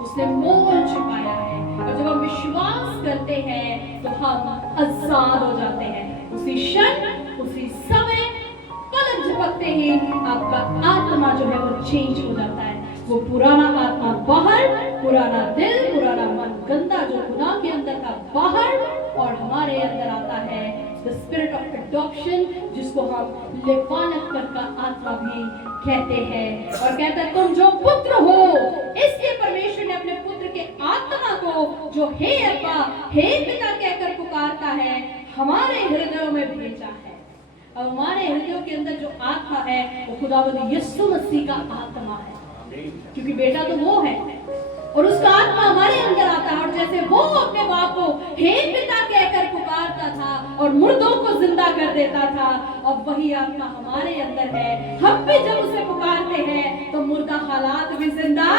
उसने मोल चुकाया है। और जब हम विश्वास करते हैं तो हम आजाद हो जाते हैं। उसी क्षण, उसी समय, पलक झपकते ही आपका आत्मा जो है वो चेंज हो जाता है। वो पुराना आत्मा बाहर, पुराना दिल, पुराना मन गंदा जो गुनाह के अंदर था बाहर, और हमारे अंदर आता है द स्पिरिट ऑफ एडॉप्शन, जिसको हम लेवानकपन का आत्मा भी कहते हैं। और कहता है तुम जो पुत्र हो, इसलिए परमेश्वर ने अपने पुत्र के आत्मा को जो हे अब्बा, हे पिता कहकर पुकारता है, हमारे हृदयों में भेजा है। अब हमारे हृदयों के अंदर जो आत्मा है वो खुदावंद यीशु मसीह का आत्मा है, क्योंकि बेटा तो वो है और उसका आत्मा हमारे अंदर आता है। और जैसे वो अपने बाप को हे पिता कहकर पुकारता था और मुर्दों को जिंदा कर देता था, अब वही आत्मा हमारे अंदर है। हम भी जब उसे पुकारते हैं तो मुर्दा हालात भी जिंदा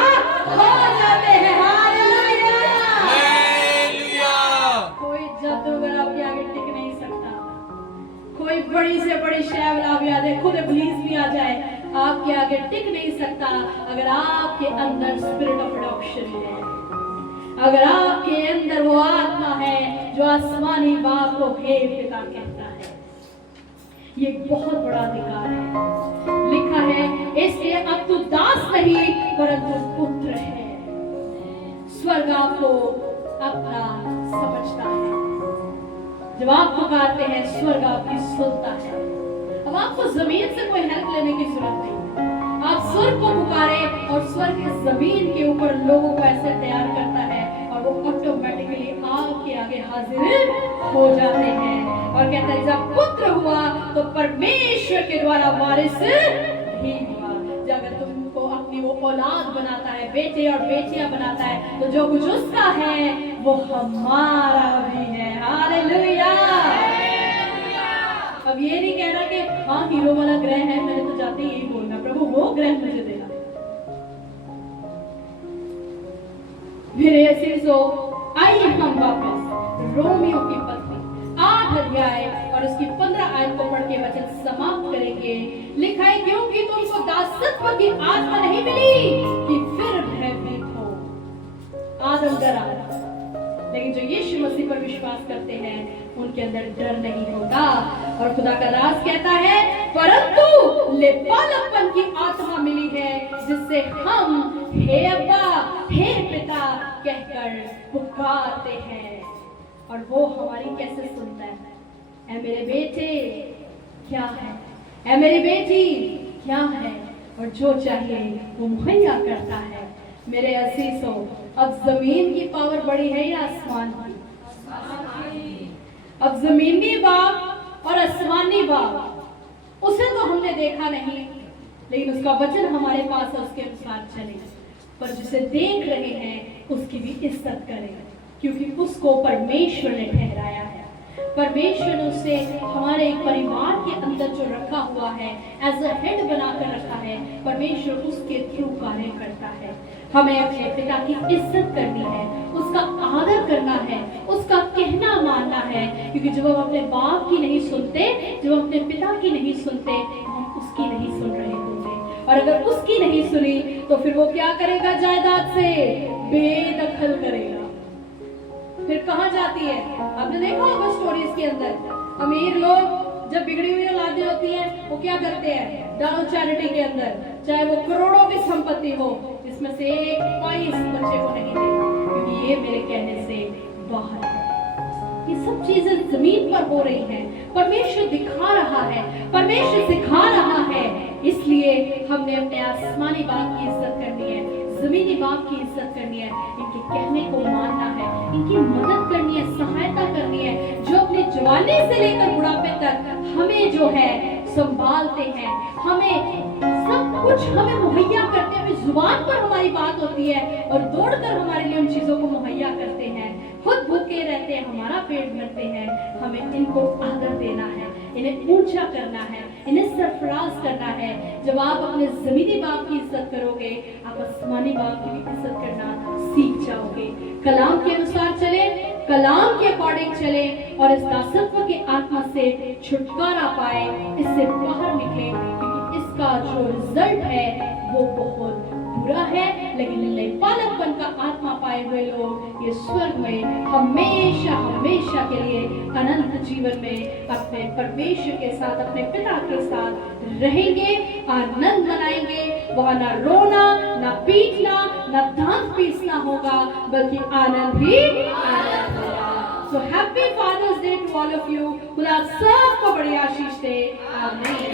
हो जाते हैं। हालेलुया! कोई जादूगर आपके आगे टिक नहीं सकता। कोई बड़ी से बड़ी शैवला भी आ जाए, खुद इब्लीस भी आ जाए, आपके आगे टिक नहीं सकता अगर आपके अंदर स्पिरिट ऑफ एडॉप्शन है, अगर आपके अंदर वो आत्मा है जो आसमानी बाप को हे पिता कहता है। ये बहुत बड़ा अधिकार है। लिखा है इसलिए अब तू दास नहीं परंतु पुत्र है। स्वर्ग आपको अपना समझता है। जब आप पुकारते हैं स्वर्ग आपकी सुनता है। अब आपको जमीन से कोई हेल्प लेने की जरूरत नहीं है। आप स्वर्ग को पुकारें और स्वर्ग इस जमीन के ऊपर लोगों को ऐसे तैयार करता है और वो ऑटोमेटिकली आपके आगे हाजिर हो जाते हैं। और कहता है जब पुत्र हुआ तो परमेश्वर के द्वारा वारिस भी हुआ। जब अगर तुमको अपनी वो औलाद बनाता है, बेटे और बेटियां बनाता है, तो जो कुछ उसका है वो हमारा भी है। हालेलुया! अब ये नहीं कहना कि हाँ हीरो वाला ग्रह है, मैंने तो जाते यही बोलना प्रभु वो ग्रह मुझे देना। मेरे अजीजों, आइए हम वापस रोमियो की पत्री 8 अध्याय और उसकी 15 आयत को पढ़ के वचन समाप्त करेंगे। लिखा है क्योंकि तुमको दासत्व की आत्मा नहीं मिली कि फिर भयभीत हो। आदम डरा, लेकिन जो यीशु मसीह पर विश्वास करते हैं उनके अंदर डर नहीं होता। और खुदा का दास कहता है परंतु लेपालकपन की आत्मा मिली है जिससे हम हे अब्बा, हे पिता कहकर पुकारते हैं। और वो हमारी कैसे सुनता है? ऐ मेरे बेटे क्या है, ऐ मेरी बेटी क्या है, और जो चाहिए वो मुहैया करता है। मेरे अजीजों, अब जमीन की पावर बड़ी है या आसमान की? अब जमीनी बाप और आसमानी बाप, उसे तो हमने देखा नहीं, लेकिन उसका वचन हमारे पास है, उसके अनुसार चले। पर जिसे देख रहे हैं उसकी भी इज्जत करें, क्योंकि उसको परमेश्वर ने ठहराया है। परमेश्वर ने उसे हमारे एक परिवार के अंदर जो रखा हुआ है, एज अ हेड बनाकर रखा है, परमेश्वर उसके थ्रू कार्य करता है। हमें अपने पिता की इज्जत करनी है, उसका आदर करना है, उसका कहना मानना है, क्योंकि जब हम अपने बाप की नहीं सुनते, जब हम अपने पिता की नहीं सुनते, हम उसकी नहीं सुन रहे होते। और अगर उसकी नहीं सुनी तो फिर वो क्या करेगा? जायदाद से बेदखल करेगा। फिर कहाँ जाती है? आपने देखा होगा स्टोरीज के अंदर, अमीर लोग जब बिगड़ी हुई औलादें होती हैं, वो क्या करते हैं? डालो चैरिटी के अंदर, चाहे वो करोड़ों की संपत्ति हो, इसमें से एक पैसा बच्चे को नहीं देगा, क्योंकि ये मेरे कहने से बाहर है। ये सब चीजें जमीन पर हो रही हैं, परमेश्वर दिखा रहा है, परमेश्वर सिखा रहा है। इसलिए हमने अपने आसमानी बाप की इज्जत करनी है, जमीनी बाप की इज्जत करनी है, इनके कहने को मानना है, इनकी मदद करनी है, सहायता करनी है, जो अपनी जवानी से लेकर बुढ़ापे तक हमें जो है संभालते हैं, हमें सब कुछ हमें मुहैया करते हैं। जुबान पर हमारी बात होती है और दौड़कर हमारे लिए उन चीजों को मुहैया करते हैं, खुद भूखे रहते हैं, हमारा पेट भरते हैं। हमें इनको आदर देना है, इन्हें ऊंचा करना है, इन्हें सरफराज करना है। जब आप अपने जमीनी बाप की इज्जत करोगे, आप आसमानी बाप की भी इज्जत करना सीख जाओगे। कलाम के अनुसार चले, कलाम के अकॉर्डिंग चले और इस दासत्व के आत्मा से छुटकारा पाए, इससे बाहर निकले, क्योंकि इसका जो रिजल्ट है वो बहुत बुरा है। लेकिन पालकपन का आत्मा पाए हुए लोग ये स्वर्ग में हमेशा हमेशा के लिए अनंत जीवन में अपने परमेश्वर के साथ, अपने पिता के साथ रहेंगे, आनंद मनाएंगे। वहां ना रोना, ना पीटना, ना दांत पीसना होगा, बल्कि आनंद ही आनंद होगा। So happy Father's Day to all of you. खुदा सबको बड़ी आशीष दे। आमीन।